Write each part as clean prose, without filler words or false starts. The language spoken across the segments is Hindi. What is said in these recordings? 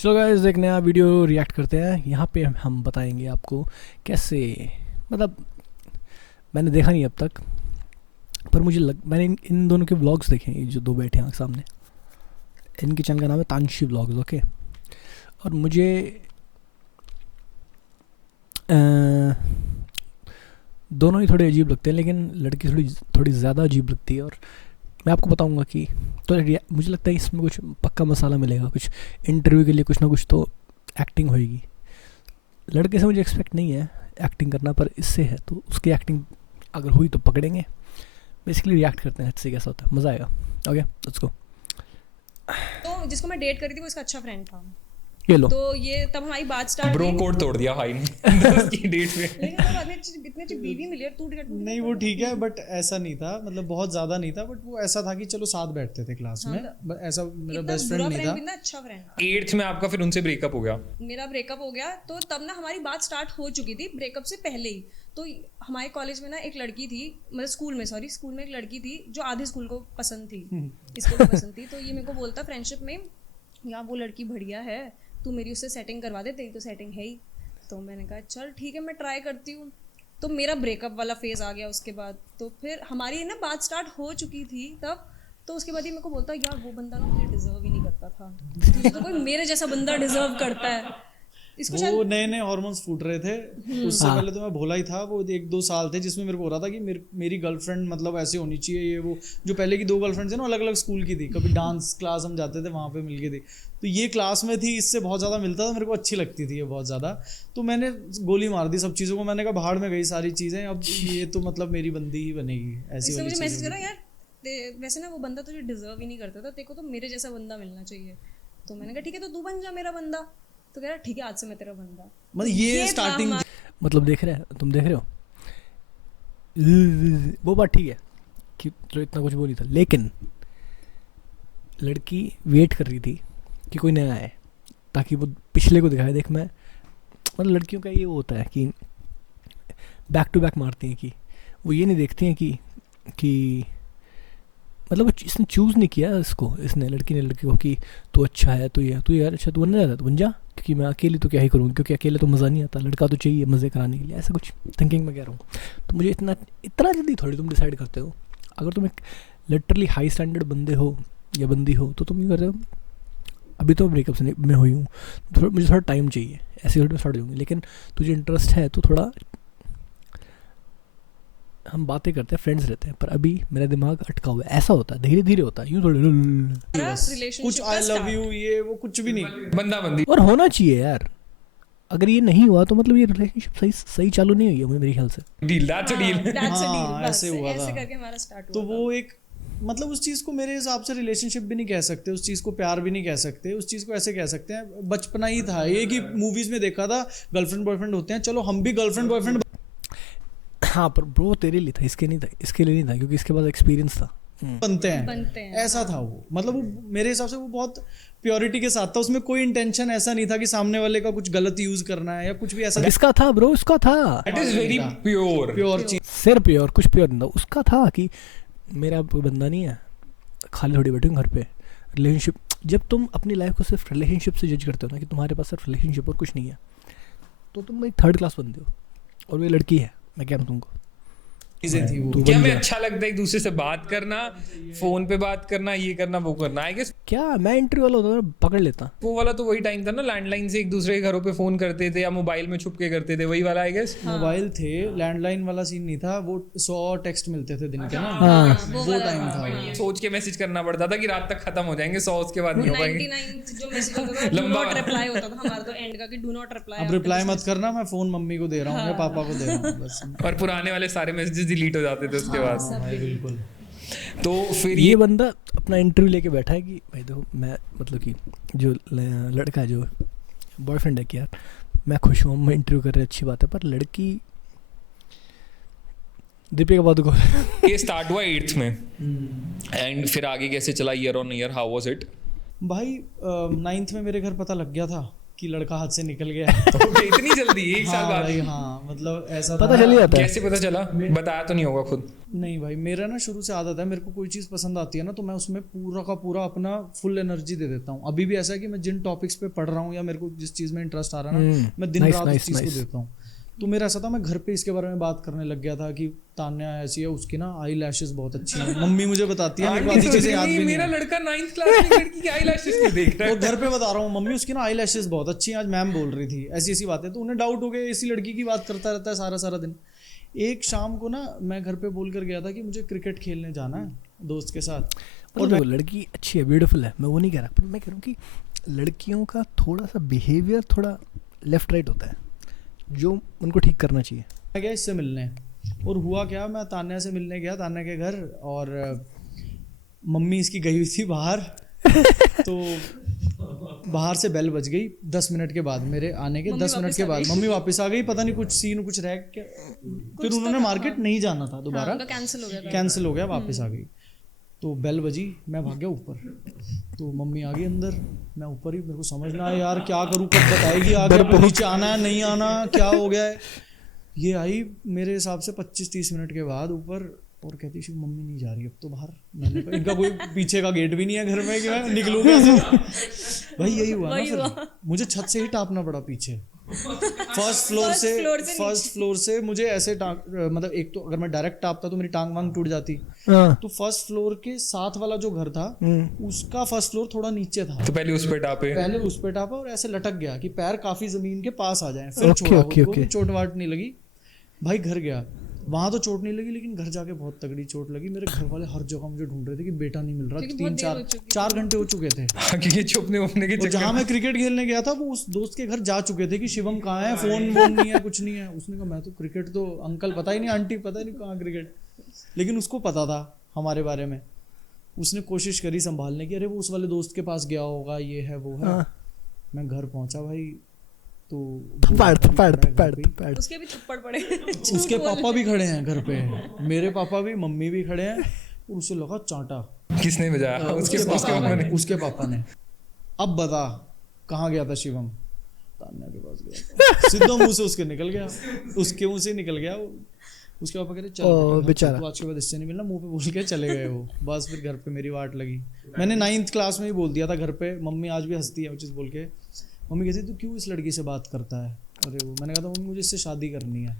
चलो गाइस एक नया वीडियो रिएक्ट करते हैं। यहाँ पे हम बताएंगे आपको कैसे, मतलब मैंने देखा नहीं अब तक, पर मैंने इन दोनों के व्लॉग्स देखे हैं। ये जो दो बैठे हैं सामने, इनके चैनल का नाम है तांशी व्लॉग्स, ओके। और मुझे दोनों ही थोड़े अजीब लगते हैं, लेकिन लड़की थोड़ी ज़्यादा अजीब लगती है। और मैं आपको बताऊंगा कि तो मुझे लगता है इसमें कुछ पक्का मसाला मिलेगा, कुछ इंटरव्यू के लिए कुछ ना कुछ तो एक्टिंग होएगी। लड़के से मुझे एक्सपेक्ट नहीं है एक्टिंग करना, पर इससे है तो उसकी एक्टिंग अगर हुई तो पकड़ेंगे। बेसिकली रिएक्ट करते हैं, इससे कैसा होता है, मज़ा आएगा। Okay let's go. तो जिसको मैं डेट करी थी वो इसका अच्छा फ्रेंड था। ये लो। तो ये तब हमारी बात स्टार्ट ब्रो हुई। कोड तोड़ दिया भाई ने उसकी डेट में। लेकिन तब बाद में इतनी अच्छी बीवी मिली और तू डेट नहीं वो ठीक है, बट ऐसा नहीं था, मतलब बहुत ज्यादा नहीं था, बट वो ऐसा था कि चलो साथ बैठते थे क्लास में। but ऐसा मेरा बेस्ट फ्रेंड नहीं था। इतना अच्छा फ्रेंड था। 8th में आपका फिर उनसे ब्रेकअप हो गया। मेरा ब्रेकअप हो गया तो तब ना हमारी बात स्टार्ट हो चुकी थी ब्रेकअप से पहले ही। तो हमारे कॉलेज में ना एक लड़की थी, मतलब स्कूल में एक लड़की थी जो आधे स्कूल को पसंद थी, इसको भी पसंद थी। तो ये मेरे को बोलता फ्रेंडशिप में, यार वो लड़की बढ़िया है, तू मेरी उससे सेटिंग करवा दे, तेरी तो सेटिंग है ही। तो मैंने कहा चल ठीक है मैं ट्राई करती हूँ। तो मेरा ब्रेकअप वाला फेज आ गया उसके बाद। तो फिर हमारी ना बात स्टार्ट हो चुकी थी तब। तो उसके बाद ही मेरे को बोलता यार वो बंदा ना मुझे डिजर्व ही नहीं करता था, तुझे तो कोई मेरे जैसा बंदा डिजर्व करता है। इसको वो नए नए हॉर्मोन्स फूट रहे थे। उससे पहले तो मैं भोला ही था। वो 1-2 साल थे जिसमें मेरे को हो रहा था कि मेरी गर्लफ्रेंड मतलब ऐसे होनी चाहिए। ये वो जो पहले की 2 गर्लफ्रेंड्स है ना, अलग अलग स्कूल की थी। कभी डांस क्लास हम जाते थे, वहाँ पे मिल गई थी। तो ये क्लास में थी, इससे बहुत ज़्यादा मिलता था, मेरे को अच्छी लगती थी ये बहुत ज़्यादा। तो मैंने गोली मार दी सब चीज़ों को। मैंने कहा भाड़ में गई सारी चीज़ें, अब ये तो मतलब मेरी बंदी ही बनेगी ऐसी वाली मुझे मैसेज चीज़ें। करा यार वैसे ना वो बंदा तुझे डिजर्व ही नहीं करता था, तेरे को तो मेरे जैसा बंदा मिलना चाहिए। तो मैंने कहा ठीक है तो तू बन जा मेरा बंदा। तो कह रहा ठीक है आज से मैं तेरा बंदा। मतलब ये स्टार्टिंग मतलब तुम देख रहे हो वो बात ठीक है कि तो इतना कुछ वो नहीं था, लेकिन लड़की वेट कर रही थी कि कोई नया आए ताकि वो पिछले को दिखाए। देख मैं मतलब लड़कियों का ये वो होता है कि बैक टू बैक मारती हैं, कि वो ये नहीं देखती हैं कि मतलब इसने चूज़ नहीं किया इसको, इसने लड़की ने लड़की को कि तू अच्छा है, तू यार अच्छा तू बनना चाहता तो बन जा, क्योंकि मैं अकेली तो क्या ही करूँगी, क्योंकि अकेले तो मज़ा नहीं आता, लड़का तो चाहिए मज़े कराने के लिए। ऐसा कुछ थिंकिंग में कह रहा हूँ। तो मुझे इतना जल्दी थोड़ी तुम डिसाइड करते हो। अगर तुम एक लिटरली हाई स्टैंडर्ड बंदे हो या बंदी हो तो तुम ये करते हो अभी तो ब्रेकअप से मैं हुई हूँ, मुझे थोड़ा टाइम चाहिए, ऐसे थोड़ी स्टार्ट होंगी। लेकिन तुझे इंटरेस्ट है तो थोड़ा हम बातें करते हैं, फ्रेंड्स रहते हैं, पर अभी मेरा दिमाग अटका हुआ है। ऐसा होता है, धीरे धीरे होता है, यूँ थोड़ी कुछ आई लव यू ये वो कुछ भी नहीं। बंदा बंदी और होना चाहिए यार। अगर ये नहीं हुआ तो मतलब ये रिलेशनशिप सही चालू नहीं हुई है मेरे ख्याल से। Deal, that's a deal. ऐसे हुआ था। ऐसे करके हमारा स्टार्ट हुआ। तो वो एक मतलब उस चीज़ को मेरे हिसाब से रिलेशनशिप भी नहीं कह सकते, उस चीज़ को प्यार भी नहीं कह सकते, उस चीज़ को ऐसे कह सकते हैं बचपना ही था। ये कि मूवीज में देखा था गर्लफ्रेंड बॉयफ्रेंड होते हैं, चलो हम भी गर्लफ्रेंड बॉयफ्रेंड। हाँ पर ब्रो तेरे लिए था, इसके लिए नहीं था, क्योंकि इसके पास एक्सपीरियंस था। बनते हैं ऐसा था वो। मतलब वो मेरे हिसाब से वो बहुत प्योरिटी के साथ था। उसमें कोई इंटेंशन ऐसा नहीं था कि सामने वाले का कुछ गलत यूज करना है या कुछ भी ऐसा। इसका था ब्रो, इसका था दैट इज वेरी प्योर चीज। सिर्फ प्योर, कुछ प्योर नहीं था। उसका था कि मेरा कोई बंदा नहीं है, खाली थोड़ी बैठूंगा घर पे। रिलेशनशिप, जब तुम अपनी लाइफ को सिर्फ रिलेशनशिप से जज करते हो ना, कि तुम्हारे पास सिर्फ रिलेशनशिप और कुछ नहीं है, तो तुम एक 3rd क्लास बंदे हो। और वो लड़की है, मैं कह रहा हूँ तुमको चीजें थी वो। क्या में अच्छा लगता है एक दूसरे से बात करना, फोन पे बात करना, ये करना वो करना। आई गेस क्या मैं इंटरव्यू वाला होता था पकड़ लेता। वो वाला तो वही टाइम था ना, लैंडलाइन से एक दूसरे के घरों पे फोन करते थे या मोबाइल में छुप के करते थे, वही वाला आई गेस। मोबाइल थे, लैंडलाइन वाला सीन नहीं था। वो 100 टेक्स्ट मिलते थे दिन के ना, वो टाइम था। सोच के मैसेज करना पड़ता था कि रात तक खत्म हो जाएंगे 100, उसके बाद नहीं हो पाएंगे। 99 जो मैसेज होता था डू नॉट रिप्लाई होता था हमारा, तो एंड का कि डू नॉट रिप्लाई। अब रिप्लाई मत करना, मैं फोन मम्मी को दे रहा हूँ या पापा को दे रहा हूँ बस। और पुराने वाले सारे मैसेजेस डिलीट हो जाते थे उसके बाद। बिल्कुल। तो फिर ये बंदा अपना इंटरव्यू लेके बैठा है कि भाई देखो मैं मतलब कि जो लड़का है, जो बॉयफ्रेंड है कि यार मैं खुश हूँ, मैं इंटरव्यू कर रहे, अच्छी बात है, पर लड़की दीपिका पादुकोण। ये स्टार्ट हुआ 8th में एंड फिर आगे कैसे चला year on year, how was it? भाई 9th में मेरे घर पता लग गया था कि लड़का हाथ से निकल गया। ओके, इतनी जल्दी एक साल हाँ बाद? भाई हाँ, मतलब ऐसा पता था। चल ही जाता है। कैसे पता चला? बताया तो नहीं होगा खुद? नहीं भाई, मेरा ना शुरू से आदत है, मेरे को कोई चीज़ पसंद आती है ना तो मैं उसमें पूरा का पूरा अपना फुल एनर्जी दे देता हूँ। अभी भी ऐसा है कि मैं जिन टॉपिक्स पे पढ़ रहा हूँ या मेरे को जिस चीज़ में इंटरेस्ट आ रहा है ना, मैं दिन रात उस चीज़ को देता हूँ। तो मेरा ऐसा था, मैं घर पे इसके बारे में बात करने लग गया था कि तान्या ऐसी है, उसकी ना आई लैशेस बहुत अच्छी हैं। मम्मी मुझे बताती है, मेरे को आधी चीज़ें याद भी नहीं मेरा है। लड़का 9th क्लास में लड़की की आई लैशेस क्यों देख रहा वो है? घर पे बता रहा हूँ, मम्मी उसकी ना आई लैशेस बहुत अच्छी हैं, आज मैम बोल रही थी ऐसी ऐसी बातें। तो उन्हें डाउट हो गया, इसी लड़की की बात करता रहता है सारा सारा दिन। एक शाम को ना मैं घर पे बोल कर गया था कि मुझे क्रिकेट खेलने जाना है दोस्त के साथ। और देखो लड़की अच्छी है, ब्यूटीफुल है, मैं वो नहीं कह रहा, पर मैं कह रहा हूँ कि लड़कियों का थोड़ा सा बिहेवियर थोड़ा लेफ्ट राइट होता है, जो उनको ठीक करना चाहिए। मैं गया इससे मिलने, और हुआ क्या, मैं तान्या से मिलने गया, तान्या के घर, और मम्मी इसकी गई हुई थी बाहर। तो बाहर से बेल बज गई 10 मिनट के बाद, मेरे आने के 10 मिनट के बाद मम्मी वापस आ गई। पता नहीं कुछ सीन कुछ रह क्या, फिर उन्होंने मार्केट नहीं जाना था दोबारा, कैंसिल हो गया, वापस आ गई। तो बेल बजी, मैं भाग गया ऊपर, तो मम्मी आ गई अंदर, मैं ऊपर ही, मेरे को समझ ना आया यार क्या करूँ, कब बताएगी आगे, नीचे आना है नहीं आना, क्या हो गया है। ये आई मेरे हिसाब से 25-30 मिनट के बाद ऊपर, और कहती शिव मम्मी नहीं जा रही अब तो बाहर। मैंने कहा इनका कोई पीछे का गेट भी नहीं है घर में कि मैं निकलूँ कैसे। भाई यही हुआ ना, फिर मुझे छत से ही टापना पड़ा पीछे, फर्स्ट फ्लोर से मुझे ऐसे मतलब एक तो अगर मैं डायरेक्ट टापता तो मेरी टांग वांग टूट जाती। तो फर्स्ट फ्लोर के साथ वाला जो घर था उसका फर्स्ट फ्लोर थोड़ा नीचे था, तो पहले उस पे टापे, पहले उस पे टापा और ऐसे लटक गया कि पैर काफी जमीन के पास आ जाए, फिर छोड़ा। वो चोट वाट नहीं लगी भाई। घर गया, वहां तो चोट नहीं लगी, लेकिन घर जाके बहुत तगड़ी चोट लगी। मेरे घर वाले हर जगह मुझे ढूंढ रहे थे कि बेटा नहीं मिल रहा। 3-4 घंटे हो चुके थे क्योंकि छुपने वुपने के चक्कर। जहाँ मैं क्रिकेट खेलने गया था वो उस दोस्त के घर जा चुके थे कि शिवम कहाँ है, फोन वोन नहीं है, कुछ नहीं है। उसने कहा मैं तो क्रिकेट तो अंकल पता ही नहीं, आंटी पता नहीं कहाँ क्रिकेट, लेकिन उसको पता था हमारे बारे में। उसने कोशिश करी संभालने की, अरे वो उस वाले दोस्त के पास गया होगा, ये है वो है। मैं घर पहुंचा भाई, तो उसके भी थप्पड़ पड़े। उसके पापा भी खड़े हैं घर पे, मेरे पापा भी, मम्मी भी खड़े हैं, और उसे लगा चांटा। किसने बजाया? उसके पापा ने। अब बता कहाँ गया था शिवम? तान्या के पास गया, सीधा मुंह से उसके निकल गया, उसके मुंह से निकल गया। उसके पापा कह रहे चल बेचारा, तो आज के बाद इससे नहीं मिलना, मुंह पे बोल के चले गए वो। बस फिर घर पे मेरी वाट लगी। मैंने 9th क्लास में ही बोल दिया था घर पे, मम्मी आज भी हंसती है वो चीज़ बोल के। मम्मी कहती तू क्यों इस लड़की से बात करता है? अरे वो, मैंने कहा था मम्मी मुझे इससे शादी करनी है।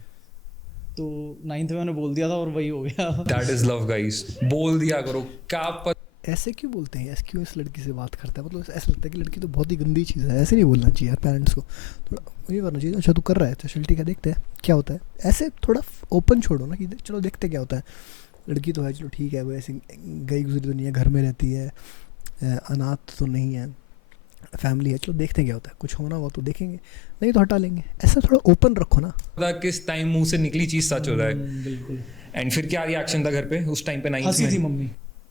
तो 9th में मैंने बोल दिया था और वही हो गया। That is love guys, बोल दिया करो। क्या ऐसे क्यों बोलते हैं, ऐसे क्यों इस लड़की से बात करता है? मतलब ऐसा लगता है कि लड़की तो बहुत ही गंदी चीज़ है, ऐसे नहीं बोलना चाहिए यार पेरेंट्स को। थोड़ा ये करना चाहिए, अच्छा तू कर रहा है तो चल ठीक है, देखते हैं क्या होता है। ऐसे थोड़ा ओपन छोड़ो ना कि चलो देखते क्या होता है। लड़की तो है, चलो ठीक है, वो ऐसी गई गुजरी तो नहीं है, घर में रहती है, अनाथ तो नहीं है, फैमिली है, चलो देखते हैं क्या होता है। कुछ होना हो तो देखेंगे, नहीं तो हटा लेंगे। ऐसा थोड़ा ओपन रखो ना। किस टाइम मुंह से निकली चीज सच हो जाए। बिल्कुल। एंड फिर क्या रिएक्शन था घर पे उस टाइम पे? 9th हंसी में थी मम्मी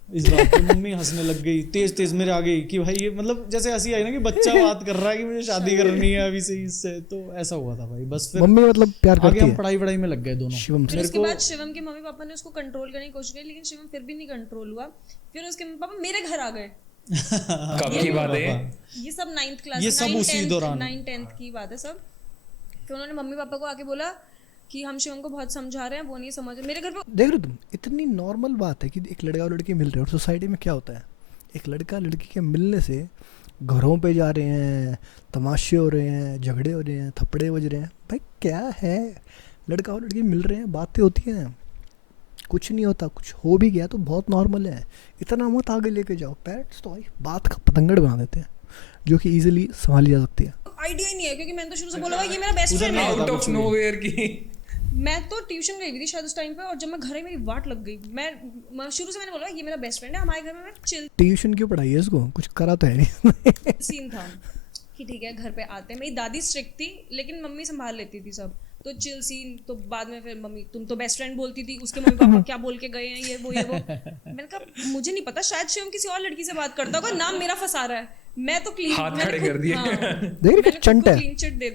इस बात पे। मम्मी हंसने लग गई, तेज मेरे आ गई कि भाई ये, मतलब जैसे हंसी आई ना कि बच्चा बात कर रहा है कि मुझे शादी करनी है अभी से इससे। तो ऐसा हुआ था भाई। बस फिर मम्मी मतलब प्यार करती है, आगे हम पढ़ाई में लग गए दोनों। शिवम से उसके बाद शिवम के मम्मी पापा ने उसको कंट्रोल करने की कोशिश की, लेकिन शिवम फिर भी नहीं कंट्रोल हुआ। फिर उसके मम्मी पापा मेरे घर आ गए। कब की बात है ये सब 9th क्लास, ये सब उसी दौरान 9th-10th की बात है सब। फिर उन्होंने मम्मी पापा को आके बोला कि हम शिवम को बहुत समझा रहे हैं, वो नहीं समझ रहे। मेरे घर पे देख रहे हो तुम, इतनी नॉर्मल बात है कि एक लड़का और लड़की मिल रहे हैं। और सोसाइटी में क्या होता है, एक लड़का लड़की के मिलने से घरों पे जा रहे हैं, तमाशे हो रहे हैं, झगड़े हो रहे हैं, थप्पड़े बज रहे हैं। भाई क्या है, लड़का और लड़की मिल रहे हैं, बातें होती हैं, कुछ नहीं होता। कुछ हो भी गया तो बहुत नॉर्मल है, इतना मत आगे लेके जाओ। पेरेंट्स तो बात का पतंगड़ बना देते हैं, जो कि इजीली संभाली जा सकती है। आइडिया ही नहीं है, क्योंकि मैंने तो शुरू से बोला ये मेरा बेस्ट फ्रेंड है। आउट ऑफ नोवेयर की। मैं तो ट्यूशन गई हुई थी शायद उस टाइम पे, और जब मैं घर आई मेरी वाट लग गई। मैं शुरू से मैंने बोला ये मेरा बेस्ट फ्रेंड है, हमारे घर में मैं चिल। ट्यूशन क्यों पढ़ाई है इसको, कुछ करा तो है नहीं। सीन था कि ठीक है घर पे आते हैं। मेरी दादी स्ट्रिक्ट थी, लेकिन मम्मी संभाल लेती थी सब, तो चिल सीन। तो बाद में फिर मम्मी तुम तो बेस्ट फ्रेंड बोलती थी, उसके मम्मी पापा क्या बोल के गए हैं, ये वो। मैंने कहा मुझे नहीं पता, शायद शिवम किसी और लड़की से बात करता होगा, नाम मेरा फंसा रहा है। मैं तो क्लीन हाथ खड़े कर दिए। देख रही चंट है,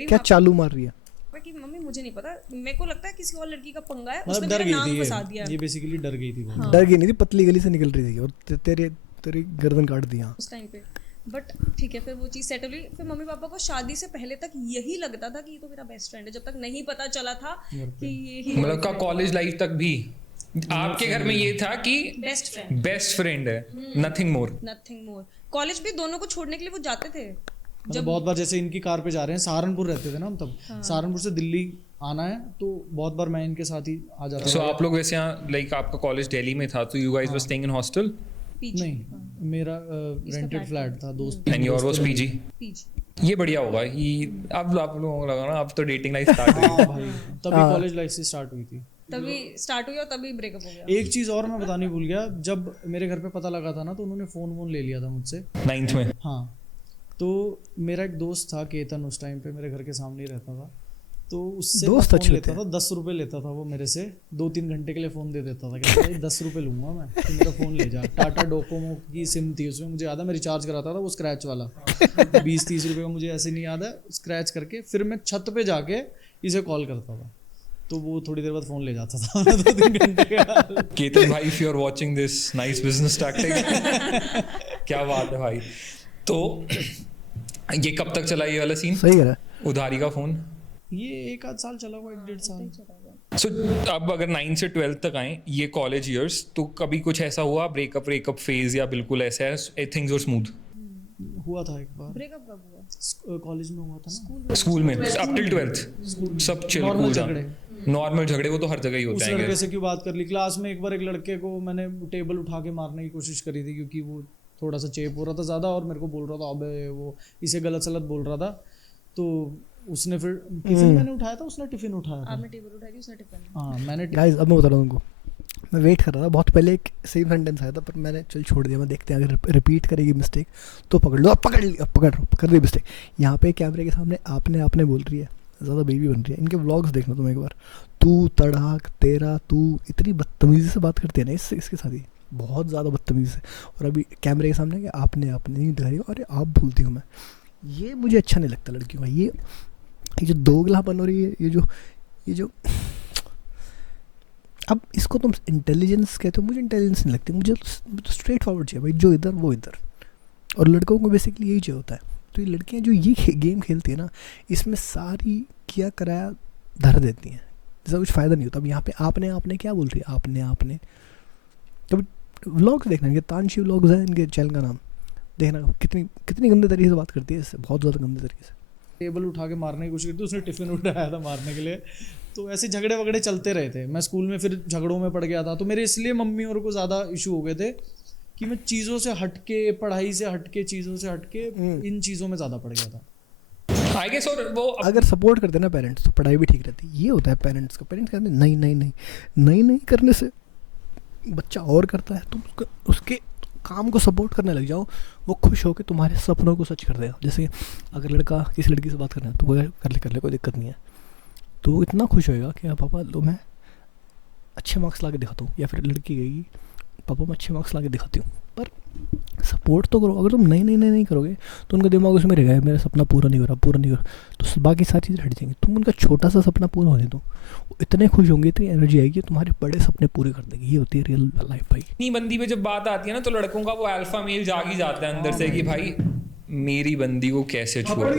क्या चालू मार रही है कि मम्मी मुझे नहीं पता, मेरे को लगता है किसी और लड़की का पंगा है, मतलब उसने डर मेरा नाम गई फंसा थी दिया। ये बेसिकली डर गई थी वो। डर गई नहीं थी, पतली गली से निकल रही थी और तेरी गर्दन काट दिया उस टाइम पे। बट ठीक है, फिर वो चीज़ सेटल हुई। फिर मम्मी पापा को शादी से पहले तक यही लगता था कि ये तो मेरा बेस्ट फ्रेंड है, जब तक नहीं पता चला था कि ये ही मतलब का कॉलेज लाइफ तक भी आपके घर में ये था कि बेस्ट फ्रेंड है, nothing more. Nothing more. College भी दोनों को छोड़ने के लिए वो जाते थे। मतलब बहुत बार जैसे इनकी कार पे जा रहे हैं, सहारनपुर रहते थे ना हम तब, सहारनपुर से दिल्ली आना है तो बहुत बार मैं इनके साथ ही आ जाता सो था। आप लोग वैसे यहाँ लाइक आपका कॉलेज दिल्ली में था तो you guys were staying in hostel PG. नहीं, मेरा रेंटेड फ्लैट था, दोस्त and your was PG. PG. ये बढ़िया होगा कि अब आप लोगों को लगा ना अब तो डेटिंग लाइफ स्टार्ट हुई। हाँ भाई, तभी कॉलेज लाइफ से स्टार्ट हुई थी। तभी स्टार्ट हुई और तभी ब्रेकअप हो गया। एक चीज और मैं बताने भूल गया, जब मेरे घर पे पता लगा था ना तो उन्होंने फोन ले लिया था मुझसे 9th में। हाँ, तो मेरा एक दोस्त था केतन, उस टाइम पे मेरे घर के सामने ही रहता था, तो उससे दोस्त मैं अच्छे फोन लेता होते था, 10 रुपए लेता था वो मेरे से, 2-3 घंटे के लिए फोन दे देता था, कहता था 10 रुपए लूंगा मैं, तो मेरा फोन ले जा। टाटा डोकोमो की सिम थी उसमें, मुझे याद है मैं रिचार्ज कराता था वो स्क्रैच वाला 20-30 रुपए का, मुझे ऐसे नहीं याद है, स्क्रैच करके फिर मैं छत पे जाके इसे कॉल करता था, तो वो थोड़ी देर बाद फोन ले जाता था 2-3 घंटे का। केतन भाई if you are watching this, nice business tactic. क्या बात है भाई। तो ये कब तक चला ये वाला सीन? सही कह रहा है। उधारी का फोन। ये 1-8 साल चला हुआ, 1-1.5 साल। सो अब अगर 9 से 12 तक आए ये कॉलेज इयर्स, तो कभी कुछ ऐसा हुआ ब्रेकअप फेज या बिल्कुल ऐसा है थिंग्स वर स्मूथ? हुआ था एक बार, ब्रेकअप कब हुआ? कॉलेज में हुआ था ना, स्कूल में अप टिल 12th सब चिल नॉर्मल कूल झगड़े। नॉर्मल झगड़े वो तो हर जगह ही उस होते हैं। लड़के से क्यों बात कर ली, क्लास में एक बार एक लड़के को मैंने टेबल उठा के मारने की कोशिश करी थी, क्योंकि वो थोड़ा सा चेप हो रहा था ज़्यादा और मेरे को बोल रहा था अबे, वो इसे गलत सलत बोल रहा था, तो उसने फिर टिफिन मैंने उठाया था, उसने टिफिन उठाया था। आपने टेबल उठाई थी, उसने टिफिन। हाँ मैंने गाइस अब मैं बता रहा हूँ उनको, मैं वेट कर रहा था बहुत पहले, एक सेम सेंटेंस आया था पर मैंने चल छोड़ दिया, मैं देखते हैं अगर रिपीट करेगी मिस्टेक तो पकड़ लो। अब पकड़ दी मिस्टेक। यहाँ पे कैमरे के सामने आपने बोल रही है, ज़्यादा बेबी बन रही है। इनके व्लॉग्स देखना तुम एक बार, तू तड़ाक तेरा, तू इतनी बदतमीज़ी से बात करती है ना इसके साथ ही, बहुत ज़्यादा बदतमीज़ी से। और अभी कैमरे के सामने कि आपने नहीं दिखा रही, अरे आप भूलती हूँ मैं, ये मुझे अच्छा नहीं लगता लड़कियों का। ये जो दोगलापन हो रही है, ये जो अब इसको तुम इंटेलिजेंस कहते हो, मुझे इंटेलिजेंस नहीं लगती, मुझे स्ट्रेट फॉरवर्ड चाहिए भाई, जो इधर वो इधर। और लड़कों को बेसिकली यही चाहिए होता है। तो ये लड़कियाँ जो ये गेम खेलती है ना, इसमें सारी किया कराया धर देती हैं, जैसा कुछ फ़ायदा नहीं होता। अब यहाँ पे आपने क्या बोल रही है, आपने कभी व्लॉग्स देखना, इनके तानशी व्लॉग्स हैं इनके चैनल का नाम, देखना कितनी गंदे तरीके से बात करती है इससे, बहुत ज़्यादा गंदे तरीके से। टेबल उठा के मारने की कोशिश की थी, उसने टिफिन उठाया था मारने के लिए, तो ऐसे झगड़े वगड़े चलते रहे थे। मैं स्कूल में फिर झगड़ों में पड़ गया था, तो मेरे इसलिए मम्मी और को ज़्यादा इशू हो गए थे कि मैं चीज़ों से हटके, पढ़ाई से हटके, चीज़ों से हटके इन चीज़ों में ज़्यादा पड़ गया था। I guess. और वो अगर सपोर्ट करते ना पेरेंट्स तो पढ़ाई भी ठीक रहती। ये होता है पेरेंट्स का, पेरेंट्स कहते हैं नहीं करने से बच्चा और करता है, तुम उसके काम को सपोर्ट करने लग जाओ, वो खुश होकर तुम्हारे सपनों को सच कर देगा। जैसे अगर लड़का किसी लड़की से बात कर रहा है तो वो कर ले कोई दिक्कत नहीं है, तो वो इतना खुश होएगा कि हाँ पापा लो मैं अच्छे मार्क्स ला के दिखाता हूँ, या फिर लड़की गई पापा मैं अच्छे मार्क्स ला के दिखाती हूँ। पर सपोर्ट तो करो। अगर तुम नहीं करोगे तो उनका दिमाग उसमें रहेगा मेरा सपना पूरा नहीं हो रहा, तो बाकी सारी चीज़ें हट जाएंगी। तुम उनका छोटा सा सपना पूरा होने दो, इतने खुश होंगे, इतनी एनर्जी आएगी, तुम्हारे बड़े सपने पूरे कर देगी। ये होती है रियल लाइफ भाई। इतनी बंदी पे जब बात आती है ना, तो लड़कों का वो अल्फा मेल जाग ही जाता है अंदर से कि भाई मेरी बंदी को कैसे छुआ।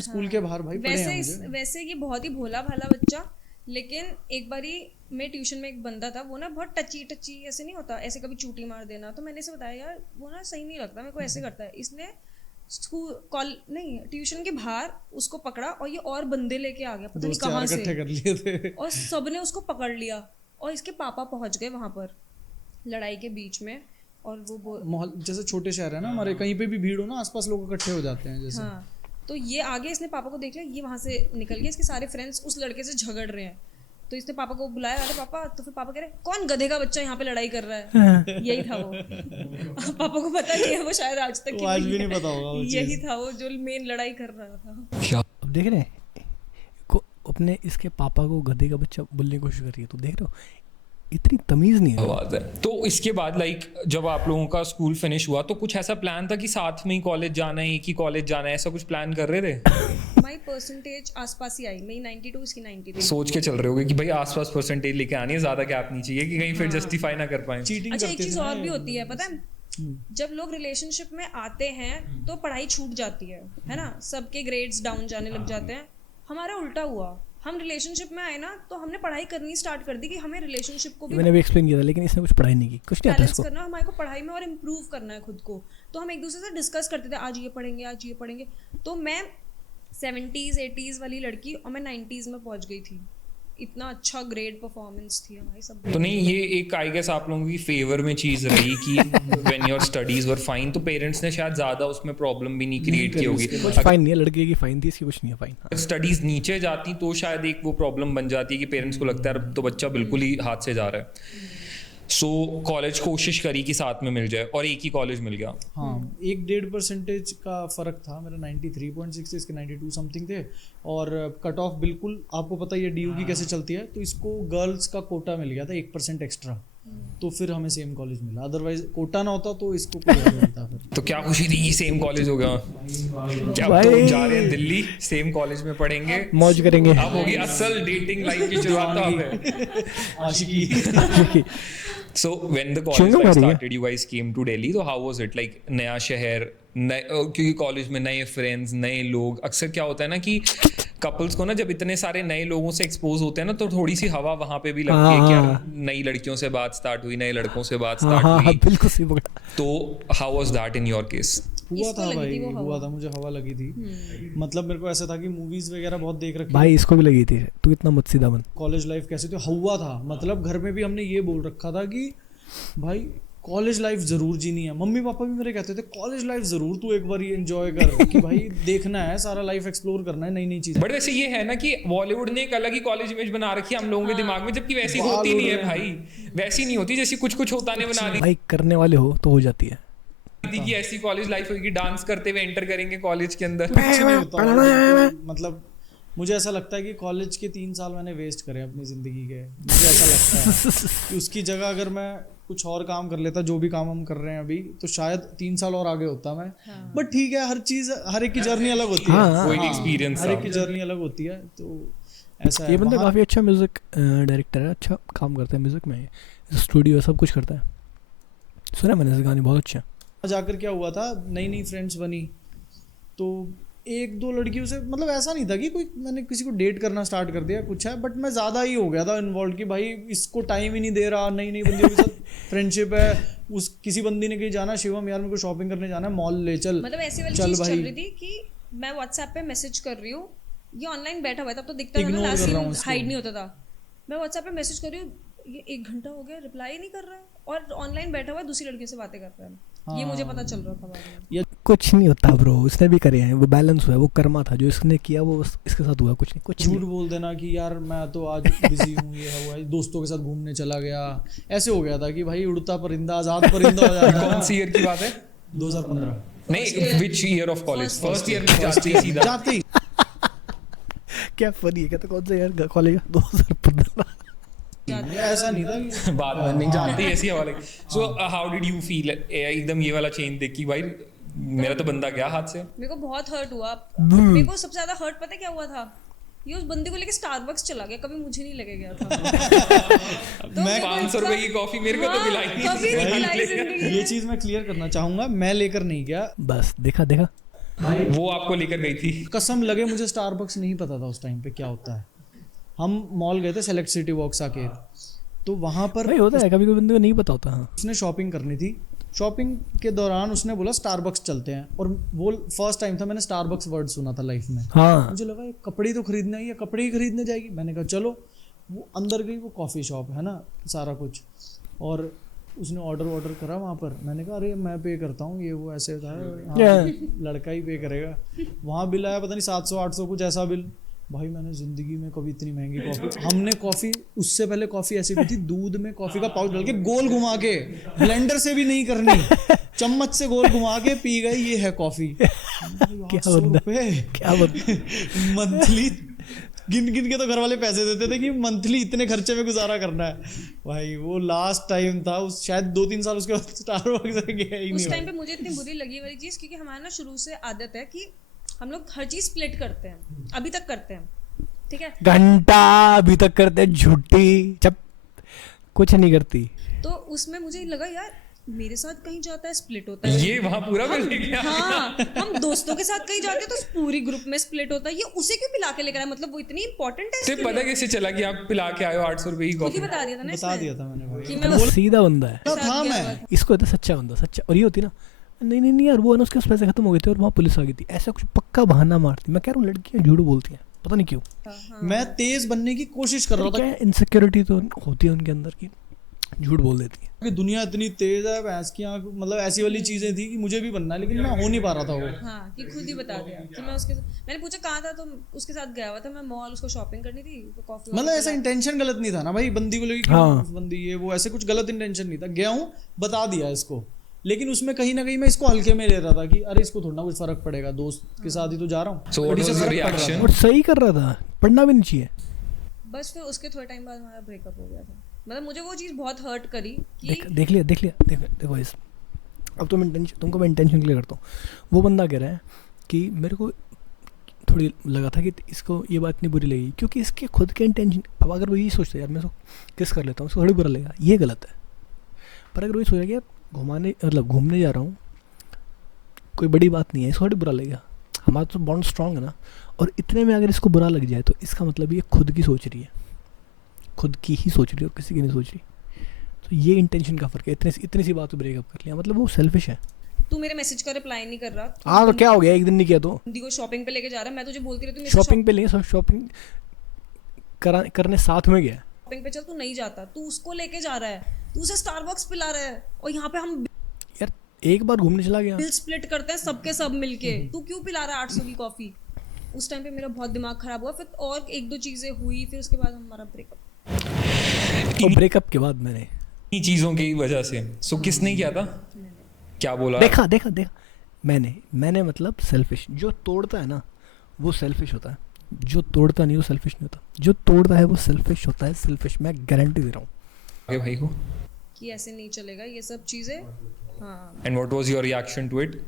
स्कूल के बाहर भाई वैसे ये बहुत ही भोला भाला बच्चा, लेकिन एक बारी मेरे ट्यूशन में एक बंदा था, वो ना बहुत टची ऐसे नहीं होता, ऐसे कभी चूटी मार देना, तो मैंने इसे बताया यार वो ना सही नहीं लगता, मेरे को ऐसे करता है। इसने ट्यूशन के बाहर उसको पकड़ा और ये और बंदे लेके आ गया, पता नहीं कहाँ से कर लिए थे, और सबने उसको पकड़ लिया और इसके पापा पहुंच गए वहां पर लड़ाई के बीच में। और वो जैसे छोटे शहर है ना हमारे, कहीं पे भी भीड़ हो ना आसपास लोग इकट्ठे हो जाते हैं जैसे। हाँ, तो ये आगे इसने पापा को देख लिया, ये वहां से निकल गया, इसके सारे फ्रेंड्स उस लड़के से झगड़ रहे हैं, तो इसने पापा को बुलाया, अरे पापा, तो फिर पापा कह रहे कौन गधे का बच्चा यहाँ पे लड़ाई कर रहा है। यही था वो। पापा को पता नहीं है, वो शायद आज तक आज भी नहीं पता होगा, यही था वो जो मेन लड़ाई कर रहा था। अब देख रहे हैं अपने इसके पापा को गधे का बच्चा बोलने की कोशिश कर रही है, तो देख रहे हो इतनी तमीज नहीं है। बात है। तो इसके बाद लाइक जब आप लोगों का स्कूल फिनिश हुआ तो कुछ ऐसा प्लान था कि साथ में ही कॉलेज जाना है, एक ही कॉलेज जाना है, ऐसा कुछ प्लान कर रहे थे? माई परसेंटेज आसपास ही आई, मेरी 92, इसकी 93। सोच के चल रहे होगे कि भाई आसपास परसेंटेज लेके आनी है, ज्यादा गैप नहीं चाहिए कि कहीं फिर जस्टिफाई ना कर पाए। अच्छा एक चीज और भी होती है पता है, जब लोग रिलेशनशिप में आते हैं तो पढ़ाई छूट जाती है ना, सबके ग्रेड्स डाउन जाने लग जाते हैं। हमारा उल्टा हुआ, हम रिलेशनशिप में आए ना तो हमने पढ़ाई करनी स्टार्ट कर दी कि हमें रिलेशनशिप को भी मैंने भी एक्सप्लेन किया था, लेकिन इसने कुछ पढ़ाई नहीं की, कुछ नहीं आता बैलेंस इसको। करना, हमारे को पढ़ाई में और इम्प्रूव करना है खुद को। तो हम एक दूसरे से डिस्कस करते थे, आज ये पढ़ेंगे, आज ये पढ़ेंगे। तो मैं 70s 80s वाली लड़की और मैं 90s में पहुंच गई थी। इतना अच्छा ग्रेड परफॉर्मेंस थी हमारी सब। तो नहीं, ये एक आई गेस आप लोगों की फेवर में चीज रही कि when your studies were fine, तो पेरेंट्स ने शायद ज्यादा उसमें प्रॉब्लम भी नहीं क्रिएट की होगी। कुछ फाइन नहीं है, लड़के की फाइन थी, इसकी कुछ नहीं है फाइन। अगर स्टडीज नीचे जाती तो शायद एक वो प्रॉब्लम बन जाती है कि पेरेंट्स को लगता है अब तो बच्चा बिल्कुल ही हाथ से जा रहा है। सो कॉलेज कोशिश करी कि साथ में मिल जाए और एक ही कॉलेज मिल गया। हाँ, 1.5% का फ़र्क था। मेरा 93.6 थे, इसके 92 समथिंग थे। और कट ऑफ बिल्कुल आपको पता ही है DU की कैसे चलती है, तो इसको गर्ल्स का कोटा मिल गया था 1% एक्स्ट्रा, तो फिर हमें सेम कॉलेज मिला। अदरवाइज कोटा ना होता तो इसको कोई नहीं मिलता फिर। तो क्या खुशी थी कि सेम कॉलेज हो गया। क्या अब तो जा रहे हैं दिल्ली, सेम कॉलेज में पढ़ेंगे, मौज करेंगे। अब होगी असल डेटिंग लाइफ की शुरुआत। तो अब है आशिकी। So when the college life started, you guys came to Delhi. So how was it? Like नया शहर, क्योंकि कॉलेज में नए फ्रेंड्स, नए लोग। अक्सर क्या होता है ना कि कपल्स को ना जब इतने सारे नए लोगों से एक्सपोज होते हैं ना, तो थोड़ी सी हवा वहाँ पे भी लगती है कि यार नई लड़कियों से बात स्टार्ट हुई, नए लड़कों से बात स्टार्ट हुई। बिल्कुल सही पकड़ा। तो how was that in your case? हुआ था भाई, हुआ था, मुझे हवा लगी थी। मतलब मेरे को ऐसा था कि मूवीज वगैरह बहुत देख रखी भाई, इसको भी लगी थी, तू इतना मत सीधा बन। कॉलेज लाइफ कैसे थी, हुआ था। मतलब घर में भी हमने ये बोल रखा था कि भाई कॉलेज लाइफ जरूर जीनी है। मम्मी पापा भी मेरे कहते थे कॉलेज लाइफ जरूर तू एक बार एंजॉय कर, कि भाई देखना है, सारा लाइफ एक्सप्लोर करना है, नई नई चीजें। बट वैसे ये है ना कि बॉलीवुड ने एक अलग ही कॉलेज इमेज बना रखी है हम लोगों के दिमाग में, जबकि वैसी होती नहीं है भाई। वैसी नहीं होती जैसी कुछ कुछ होता ने बना दी भाई करने वाले हो तो हो जाती है। कि ऐसी कॉलेज लाइफ होगी, डांस करते हुए एंटर करेंगे कॉलेज के अंदर। कुछ नहीं होता। मतलब मुझे ऐसा लगता है कि कॉलेज के 3 साल मैंने वेस्ट करे अपनी जिंदगी के। मुझे ऐसा लगता है कि उसकी जगह अगर मैं कुछ और काम कर लेता, जो भी काम हम कर रहे हैं अभी, तो शायद 3 साल और आगे होता मैं। बट ठीक है, हर चीज, हर एक की जर्नी अलग होती है। कोई एक्सपीरियंस, हर एक की जर्नी अलग होती है, तो ऐसा है। ये बंदा काफी अच्छा म्यूजिक डायरेक्टर है, अच्छा काम करता है म्यूजिक में, स्टूडियो सब कुछ करता है। सुना मैंने इसके गाने बहुत अच्छे हैं। जाकर क्या हुआ था, नई नई फ्रेंड्स बनी, तो 1-2 लड़कियों से, मतलब ऐसा नहीं था कि कोई मैंने किसी को डेट करना स्टार्ट कर दिया कुछ है, बट मैं ज़्यादा ही हो गया था इन्वॉल्व कि भाई इसको टाइम ही नहीं दे रहा, नई नई बंदियों के साथ फ्रेंडशिप है। उस किसी बंदी ने कहीं जाना, शिवम यार मेरे को शॉपिंग करने जाना है, मॉल ले चल। मतलब ऐसी वाली चीज चल रही थी कि मैं व्हाट्सएप पे मैसेज कर रही हूँ, ये ऑनलाइन बैठा हुआ है, तब तो दिखता था ना, लास्ट सीन हाइड नहीं होता था। मैं व्हाट्सएप पे मैसेज कर रही हूँ, ये 1 घंटा हो गया रिप्लाई नहीं कर रहा है, और ऑनलाइन बैठा हुआ है दूसरी लड़की से बातें कर रहा है। ये मुझे पता चल रहा था बाद में। ये कुछ नहीं होता ब्रो, उसने भी करे हैं, वो बैलेंस हुआ है, वो कर्मा था जो इसने किया, वो इसके साथ हुआ। कुछ नहीं, कुछ झूठ बोल देना कि यार मैं तो आज बिजी हूँ, ये हुआ है, दोस्तों के साथ घूमने चला गया, ऐसे हो गया था कि भाई उड़ता परिंदा आजाद परिंदा हो जाता है। कौन सी ईयर की बात है? 2015। नहीं, which year of college? First year में जाते ही सीधा जाते ही। क्या फनी है, कहता कौन सा यार कॉलेज 2015। ऐसा नहीं था कि बात नहीं जानती ऐसी हवा लगी। So how did you feel एकदम ये वाला चेंज देख कि भाई मेरा तो बंदा गया हाथ से? मेरे को बहुत हर्ट हुआ। मेरे को सबसे ज्यादा हर्ट पता है क्या हुआ था? ये उस बंदे को लेके स्टारबक्स चला गया, कभी मुझे नहीं लेके गया था। तो मैं 500 रुपए की कॉफी मेरे को तो मिलाई नहीं। कभी नहीं खिलाई जिंदगी में। ये चीज मैं क्लियर करना चाहूंगा, मैं लेकर नहीं गया। बस देखा देखा, वो आपको लेकर गई थी। कसम लगे मुझे स्टारबक्स नहीं पता था उस टाइम पे क्या होता है। हम मॉल गए थे सेलेक्ट सिटी वॉक साकेत, तो वहां पर भाई होता है, कभी कभी बंदे को नहीं पता होता। हाँ, उसने शॉपिंग करनी थी। शॉपिंग के दौरान उसने बोला स्टारबक्स चलते हैं, और वो फर्स्ट टाइम था मैंने स्टारबक्स वर्ड सुना था लाइफ में। हाँ, मुझे लगा ये कपड़े तो खरीदना ही है, कपड़े ही खरीदने जाएगी। मैंने कहा चलो। वो अंदर गई, वो कॉफ़ी शॉप है ना, सारा कुछ, और उसने ऑर्डर करा वहाँ पर। मैंने कहा अरे मैं पे करता हूँ, ये वो ऐसे था। हाँ, लड़का ही पे करेगा। वहाँ बिल आया पता नहीं 700-800 कुछ ऐसा बिल। भाई मैंने जिंदगी में कभी इतनी महंगी कॉफ़ी, हमने कॉफ़ी उससे पहले कॉफ़ी ऐसी पी थी, दूध में कॉफ़ी का पाउच डाल के गोल घुमा के, ब्लेंडर से भी नहीं करनी, चम्मच से गोल घुमा के पी गई, ये है कॉफ़ी। क्या बंदा मंथली गिन के तो घर वाले पैसे देते थे कि मंथली इतने खर्चे में गुजारा करना है। भाई वो लास्ट टाइम था, उस शायद 2-3 साल उसके बाद स्टारबक्स गया ही नहीं। उस टाइम पे मुझे इतनी बुरी लगी वाली चीज़, क्योंकि हमारा ना शुरू से आदत है कि हम लोग हर चीज स्प्लिट करते हैं, अभी तक करते हैं, ठीक है, घंटा अभी तक करते हैं, झूठी जब कुछ नहीं करती। तो उसमें मुझे लगा यार मेरे साथ कहीं जाता है स्प्लिट होता है। ये वहां पूरा मिल गया। हाँ, हम दोस्तों के साथ कहीं जाते हैं तो पूरी ग्रुप में स्प्लिट होता है। ये उसे क्यों पिला के लेकर आया, मतलब वो इतनी इंपॉर्टेंट है। तो पता कैसे चला कि आप पिला के आए हो 800 रुपए की खुद ही कॉफी? बता दिया था ना बता इसने दिया था मैंने भाई। कि मैं वो सीधा बंदा है, साथ था गया मैं। हुआ था। इसको होता है सच्चा बंदा, सच्चा। और ये होती ना, नहीं नहीं नहीं यार, वो है ना, उसके पास पैसे खत्म हो गए थे और वहाँ पुलिस आ गई थी, ऐसा कुछ पक्का बहाना मारती। मैं कह रहा हूँ लड़कियाँ झूठ बोलती हैं, पता नहीं क्यों। हाँ, मैं तेज बनने की कोशिश कर रहा था क्या इनसिक्योरिटी तो होती है उनके अंदर की, झूठ बोल देती है। कि दुनिया इतनी तेज है, भैंस की आंख, मतलब ऐसी वाली चीजें थी कि मुझे भी बनना है, लेकिन मैं हो नहीं पा रहा था वो। हाँ, कि खुद ही बता दिया कि मैं उसके साथ, मैंने पूछा कहाँ था, तो उसके साथ गया हुआ था मैं मॉल, उसको शॉपिंग करनी थी, तो कॉफी मतलब ऐसा इंटेंशन गलत नहीं था ना भाई, बंदी को लेके क्यों हाँ। बंदी ये वो, ऐसे कुछ गलत इंटेंशन नहीं था। गया हूँ, बता दिया इसको, लेकिन उसमें कहीं ना कहीं मैं इसको हल्के में ले रहा था कि अरे इसको थोड़ा ना कुछ फर्क पड़ेगा, दोस्त के साथ ही तो जा रहा हूँ। So what was your reaction? और सही कर रहा था, पढ़ना भी नहीं चाहिए। बस फिर उसके थोड़े टाइम बाद हमारा ब्रेकअप हो गया था। मतलब मुझे वो चीज़ बहुत हर्ट करी कि देख लिया देखो इस, अब तो मैं तुमको मैं इंटेंशन क्लियर करता हूँ। वो बंदा कह रहा है कि मेरे को थोड़ी लगा था कि इसको ये बात नहीं बुरी लगी क्योंकि इसके खुद के इंटेंशन। अब अगर वो यही सोचता है यार मैं इसको किस कर लेता हूँ, उसको थोड़ी बुरा लगेगा, ये गलत है। पर अगर वो ये सोचा कि यार घूमने जा रहा हूँ, कोई बड़ी बात नहीं है, इसको थोड़ी बुरा लगेगा, हमारा तो बॉन्ड स्ट्रांग है ना। और इतने में अगर इसको बुरा लग जाए तो इसका मतलब ये खुद की सोच रही है, खुद की ही सोच रही है और किसी की नहीं सोच रही। तो ये इंटेंशन का फ़र्क है। इतनी सी बात पे ब्रेकअप कर लिया, मतलब वो सेल्फिश है। तू मेरे मैसेज का रिप्लाई नहीं कर रहा, हाँ तो क्या हो गया, एक दिन नहीं किया तो बंदी को शॉपिंग पे लेके जा रहा है, मैं तुझे बोलती रहती हूँ शॉपिंग पे लेंगे, सब शॉपिंग करने साथ में गया। शॉपिंग पे चल, तू नहीं जाता, तू उसको लेके जा रहा है, तू उसे स्टारबक्स पिला रहा है, और यहाँ पे हम यार एक बार घूमने चला गया, बिल स्प्लिट करते हैं सबके सब मिलके, तू क्यों पिला रहा है 800 की कॉफी। उस टाइम पे मेरा बहुत दिमाग खराब हुआ। फिर और एक दो चीजें हुई, फिर उसके बाद हमारा ब्रेकअप। और ब्रेकअप के बाद मैंने इन चीजों की वजह से सो किसने किया था, क्या बोला? देखा मैंने मतलब सेल्फिश। जो तोड़ता है ना वो सेल्फिश होता है, जो तोड़ता नहीं वो सेल्फिश नहीं होता। जो तोड़ता है वो सेल्फिश होता है, सेल्फिश। मैं गारंटी दे रहा हूँ आगे भाई को। कि ऐसे नहीं चलेगा ये सब चीजें। हाँ, and what was your reaction to it?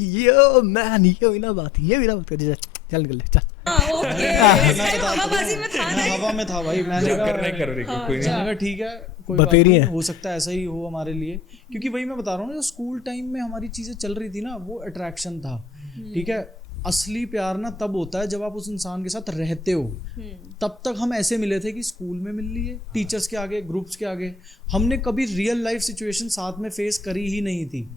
Yo man, ये भी ना बात कर, चल निकल चल। ओके, हवाबाजी में था ना। हवा में था भाई, मैंने जो कहा करना है कर रही कोई नहीं। मैंने कहा ठीक है, कोई बात बतेरी नहीं, है। हो सकता है ऐसा ही हो हमारे लिए, क्योंकि वही मैं बता रहा हूँ ना, जो स्कूल टाइम में हमारी चीजें चल रही थी ना, वो अट्रैक्शन था। ठीक है, असली प्यार ना तब होता है जब आप उस इंसान के साथ रहते हो। तब तक हम ऐसे मिले थे कि स्कूल में मिल लिए, टीचर्स के आगे, ग्रुप्स के आगे, हमने कभी रियल लाइफ सिचुएशन साथ में फेस करी ही नहीं थी।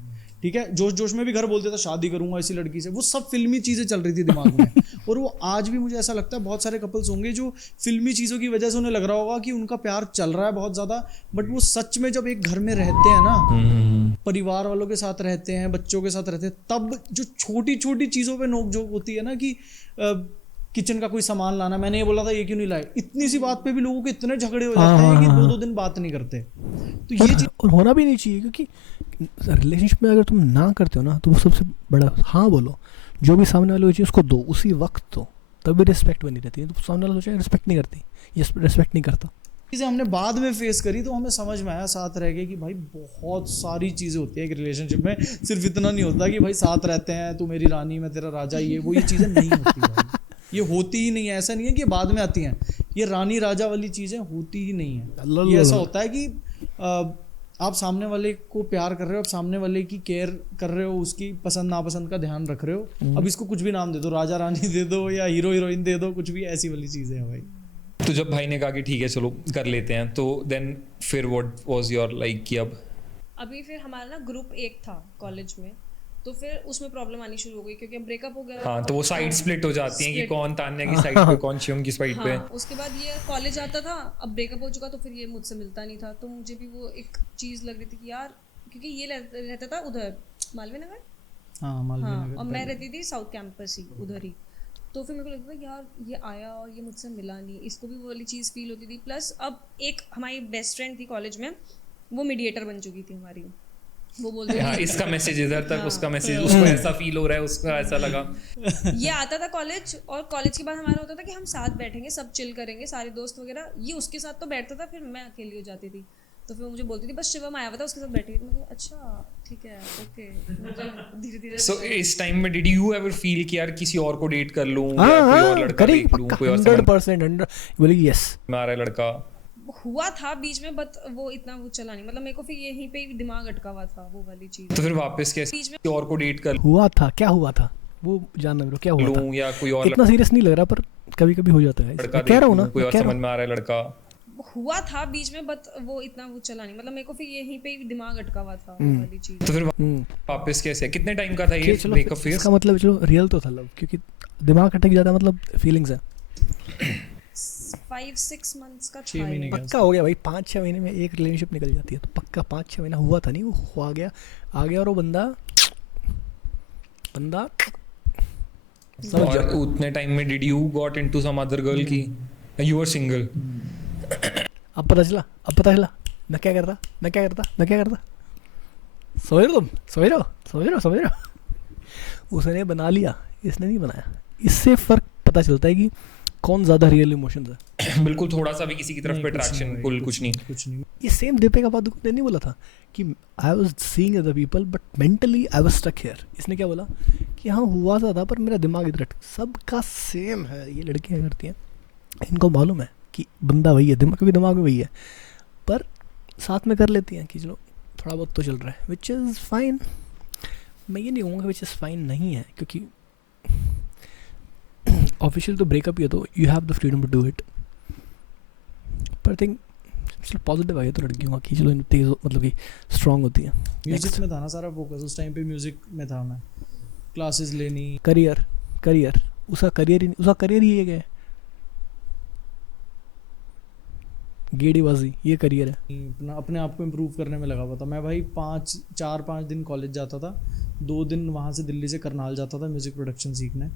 ठीक है, जोश जोश में भी घर बोलते थे शादी करूंगा इसी लड़की से, वो सब फिल्मी चीजें चल रही थी दिमाग में। और वो आज भी मुझे ऐसा लगता है बहुत सारे कपल्स होंगे जो फिल्मी चीजों की वजह से उन्हें लग रहा होगा कि उनका प्यार चल रहा है बहुत ज्यादा, बट वो सच में जब एक घर में रहते हैं ना, परिवार वालों के साथ रहते हैं, बच्चों के साथ रहते हैं, तब जो छोटी छोटी चीजों पे नोक झोंक होती है ना, कि किचन का कोई सामान लाना, मैंने ये बोला था ये क्यों नहीं लाए, इतनी सी बात पे भी लोगों के इतने झगड़े हो जाते हैं कि 2-2 दिन बात नहीं करते। तो ये चीज और होना भी नहीं चाहिए, क्योंकि रिलेशनशिप में अगर तुम ना करते हो ना तो वो सबसे बड़ा, हाँ बोलो, जो भी सामने वाले चीज़ उसको दो उसी वक्त, तो तभी रिस्पेक्ट बनी रहती है। तो सामने वाला सोचा रिस्पेक्ट नहीं करती, ये रिस्पेक्ट नहीं करता। चीज़ें हमने बाद में फेस करी तो हमें समझ में आया साथ रह गए कि भाई बहुत सारी चीज़ें होती है एक रिलेशनशिप में, सिर्फ इतना नहीं होता कि भाई साथ रहते हैं, तू मेरी रानी मैं तेरा राजा, ये चीज़ें नहीं होती भाई, ये होती ही नहीं है। ऐसा नहीं है कि बाद में आती हैं, ये रानी राजा वाली चीज़ें होती ही नहीं है। ये ऐसा होता है कि आप सामने वाले को प्यार कर रहे हो, आप सामने वाले की केयर कर रहे हो, उसकी पसंद नापसंद का ध्यान रख रहे हो, अब इसको कुछ भी नाम दे दो, राजा रानी दे दो या हीरो हीरोइन दे दो, कुछ भी, ऐसी वाली चीज़ें हैं भाई। तो जब भाई ने कहा कि ठीक है चलो कर लेते हैं, तो देन फिर व्हाट वाज योर लाइक कि अब अभी फिर हमारा ना ग्रुप एक था कॉलेज में, तो फिर उसमें प्रॉब्लम आनी शुरू हो गई क्योंकि अब ब्रेकअप हो गया। हाँ, तो वो साइड स्प्लिट हो जाती हैं कि Split. कौन तान्या की साइड पे, कौन शिवम की साइड पे। हाँ, उसके बाद ये कॉलेज आता था, अब ब्रेकअप हो चुका तो फिर ये मुझसे मिलता नहीं था, तो मुझे भी वो एक चीज़ लग रही थी कि यार, क्योंकि ये रहता था उधर मालवीय नगर, हाँ, मालवीय नगर, और मैं रहती थी साउथ कैंपस ही उधर ही, तो फिर मेरे को लगता था यार ये आया और ये मुझसे मिला नहीं, इसको भी वो वाली चीज़ फील होती थी। प्लस अब एक हमारी बेस्ट फ्रेंड थी कॉलेज में, वो मीडिएटर बन चुकी थी हमारी, वो बोलते हाँ, इसका मैसेज इधर तक, उसका मैसेज, उसको ऐसा फील हो रहा है, उसका ऐसा लगा। ये आता था कॉलेज, और कॉलेज के बाद हमारा होता था कि हम साथ बैठेंगे, सब चिल करेंगे, सारे दोस्त वगैरह, ये उसके साथ तो बैठता था, फिर मैं अकेली हो जाती थी, तो फिर मुझे बोलती थी बस शिवम आया हुआ था उसके साथ बैठी, तो मैं अच्छा ठीक है ओके, धीरे धीरे। सो इस टाइम में डिड यू एवर फील कि यार किसी और को डेट कर लूं या कोई और लड़का देख लूं, कोई और 100% बोले यस। हमारा लड़का? हुआ था बीच में, बट वो इतना वो चला नहीं, मतलब मेरे को फिर यहीं पे ही दिमाग अटका हुआ था वो वाली चीज। तो फिर वापस कैसे बीच में किसी और को डेट कर हुआ था, क्या हुआ था वो जानना मेरे को, क्या हुआ था? लूं या कोई और इतना सीरियस नहीं लग रहा, पर कभी कभी हो जाता है। लड़का मैं कह रहा हूँ ना, कोई मैं और कह रहा समझ हूँ। में आ रहा है लड़का, हुआ था बीच में, बट वो इतना वो चला नहीं, मतलब मेरे को फिर यहीं पे ही दिमाग अटका हुआ था वो वाली चीज। तो फिर हम्म, वापस कैसे, कितने टाइम का था ये कि चलो ब्रेकअप फेज? इसका मतलब चलो रियल तो था लव, क्योंकि दिमाग अटक जाता है, मतलब फीलिंग्स है। 5-6 मंथ्स का 6 था महीने ये। का। पक्का हो गया भाई, 5-6 महीने में एक रिलेशनशिप निकल जाती है, तो पक्का 5-6 महीना हुआ था नहीं, वो आ गया और वो बंदा समझ और उतने टाइम में did you got into some other girl की यू वर सिंगल? अब पता चला मैं क्या करता। समझ रहे हो उसने बना लिया, इसने नहीं बनाया। इससे फर्क पता चलता है कि कौन ज्यादा रियल इमोशंस है। बिल्कुल, थोड़ा सा भी किसी की तरफ पे अट्रैक्शन, कुछ नहीं। नहीं। ये सेम दीपिका पादुकोण ने नहीं बोला था कि I was seeing other people but mentally I was stuck here. इसने क्या बोला कि हाँ हुआ था पर मेरा दिमाग इधर सबका सेम है। ये लड़कियाँ करती हैं, इनको मालूम है कि बंदा वही है, क्योंकि दिमाग में वही है, पर साथ में कर लेती हैं कि चलो थोड़ा बहुत तो चल रहा है, विच इज़ फाइन। मैं ये नहीं कहूँगा विच इज़ फाइन नहीं है, क्योंकि ऑफिशियल तो ब्रेकअप ही है, तो you have the freedom to do it. पर आई थिंक चलो पॉजिटिव आई है तो लड़कियों का कि चलो तेज मतलब कि स्ट्रांग होती है। म्यूजिक में था ना सारा फोकस उस टाइम पे, म्यूजिक में था मैं, क्लासेस लेनी, करियर उसका करियर ही एक है, गेड़ीबाजी ये करियर है। अपने आप को इम्प्रूव करने में लगा हुआ था मैं भाई। 4-5 दिन कॉलेज जाता था, 2 दिन वहाँ से दिल्ली से करनाल जाता था म्यूज़िक प्रोडक्शन सीखने,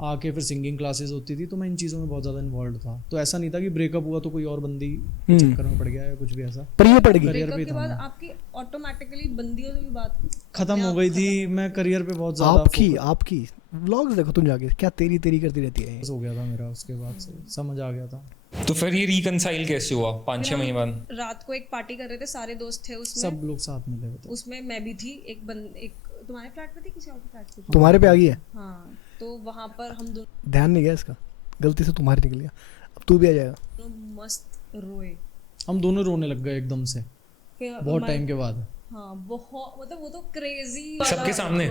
आके फिर सिंगिंग क्लासेस होती थी, तो मैं इन चीज़ों में बहुत ज़्यादा इन्वॉल्व था। तो ऐसा नहीं था कि ब्रेकअप हुआ तो कोई और बंदी के चक्कर में पड़ गया या कुछ भी ऐसा। पर ये पड़ गई करियर ब्रेकअप पे के था बाद मैं। आपकी ऑटोमेटिकली बंदियों से भी बात खत्म हो गई थी, मैं करियर पे बहुत ज़्यादा आपकी व्लॉग्स देखो तुम जाके, क्या तेरी करती रहती है। फोकस हो गया था मेरा, उसके बाद से समझ आ गया था। तो फिर ये रिकंसाइल कैसे हुआ 5-6 महीने बाद? रात को एक पार्टी कर रहे थे, सारे दोस्त थे उसमें, सब लोग साथ मिले हुए थे। उसमें मैं भी थी। एक तुम्हारे फ्लैट पे थी, किसी और के फ्लैट पे थी? तुम्हारे पे आ गई है, हाँ, तो वहाँ पर हम दोनों ध्यान नहीं गया इसका, गलती से तुम्हारे निकल गया, अब तू भी आ जाएगा। मस्त रोए। हम दोनों रोने लग गए एकदम से फिर बहुत हमारे- टाइम के बाद। हाँ, बहुत, मतलब वो तो क्रेजी सबके सामने?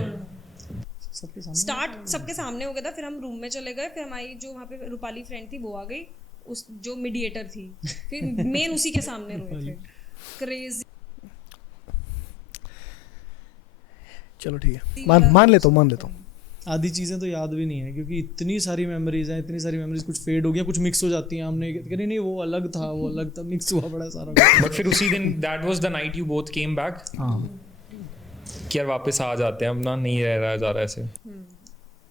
सबके सामने स्टार्ट सबके सामने हो गया था। फिर हम रूम में चले गए, फिर हमारी जो वहाँ पे रूपाली फ्रेंड थी वो आ गई, उस जो मीडिएटर थी, फिर मेन उसी के सामने रोए थे। क्रेजी। चलो ठीक है, मान लेता हूँ। आधी चीज़ें तो याद भी नहीं है, क्योंकि इतनी सारी मेमोरीज हैं, कुछ फेड हो गया, कुछ मिक्स हो जाती हैं। हमने कहा नहीं वो अलग था, मिक्स हुआ बड़ा सारा। बट फिर उसी दिन that was the night you both came back कि यार वापस आ जाते हैं, अब ना नहीं रह जा रहा ऐसे।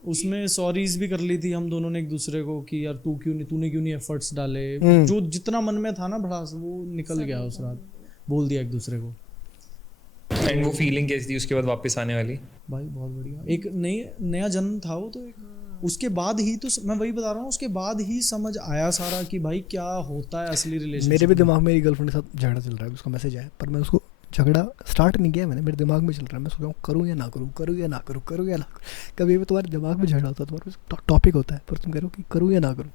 उसमें सॉरीज भी कर ली थी हम दोनों ने एक दूसरे को कि यार तूने क्यों नहीं एफर्ट्स डाले, जो जितना मन में था ना भड़ास वो निकल गया उस रात, बोल दिया एक दूसरे को। एंड वो फीलिंग कैसी थी उसके बाद वापस आने वाली? भाई बहुत बढ़िया, एक नया जन्म था वो तो। एक उसके बाद ही तो मैं वही बता रहा हूँ, उसके बाद ही समझ आया सारा कि भाई क्या होता है असली रिलेशनशिप। मेरे भी दिमाग में मेरी गर्लफ्रेंड के साथ झगड़ा चल रहा है, उसका मैसेज आया, पर मैं उसको झगड़ा स्टार्ट नहीं किया मैंने, मेरे दिमाग में चल रहा है, मैं सोच रहा हूँ करूँ या ना करूँ। कभी भी तुम्हारे दिमाग में झगड़ा होता है, तुम्हारे टॉपिक होता है, पर तुम कह रहे हो कि करूँ या ना करूँ।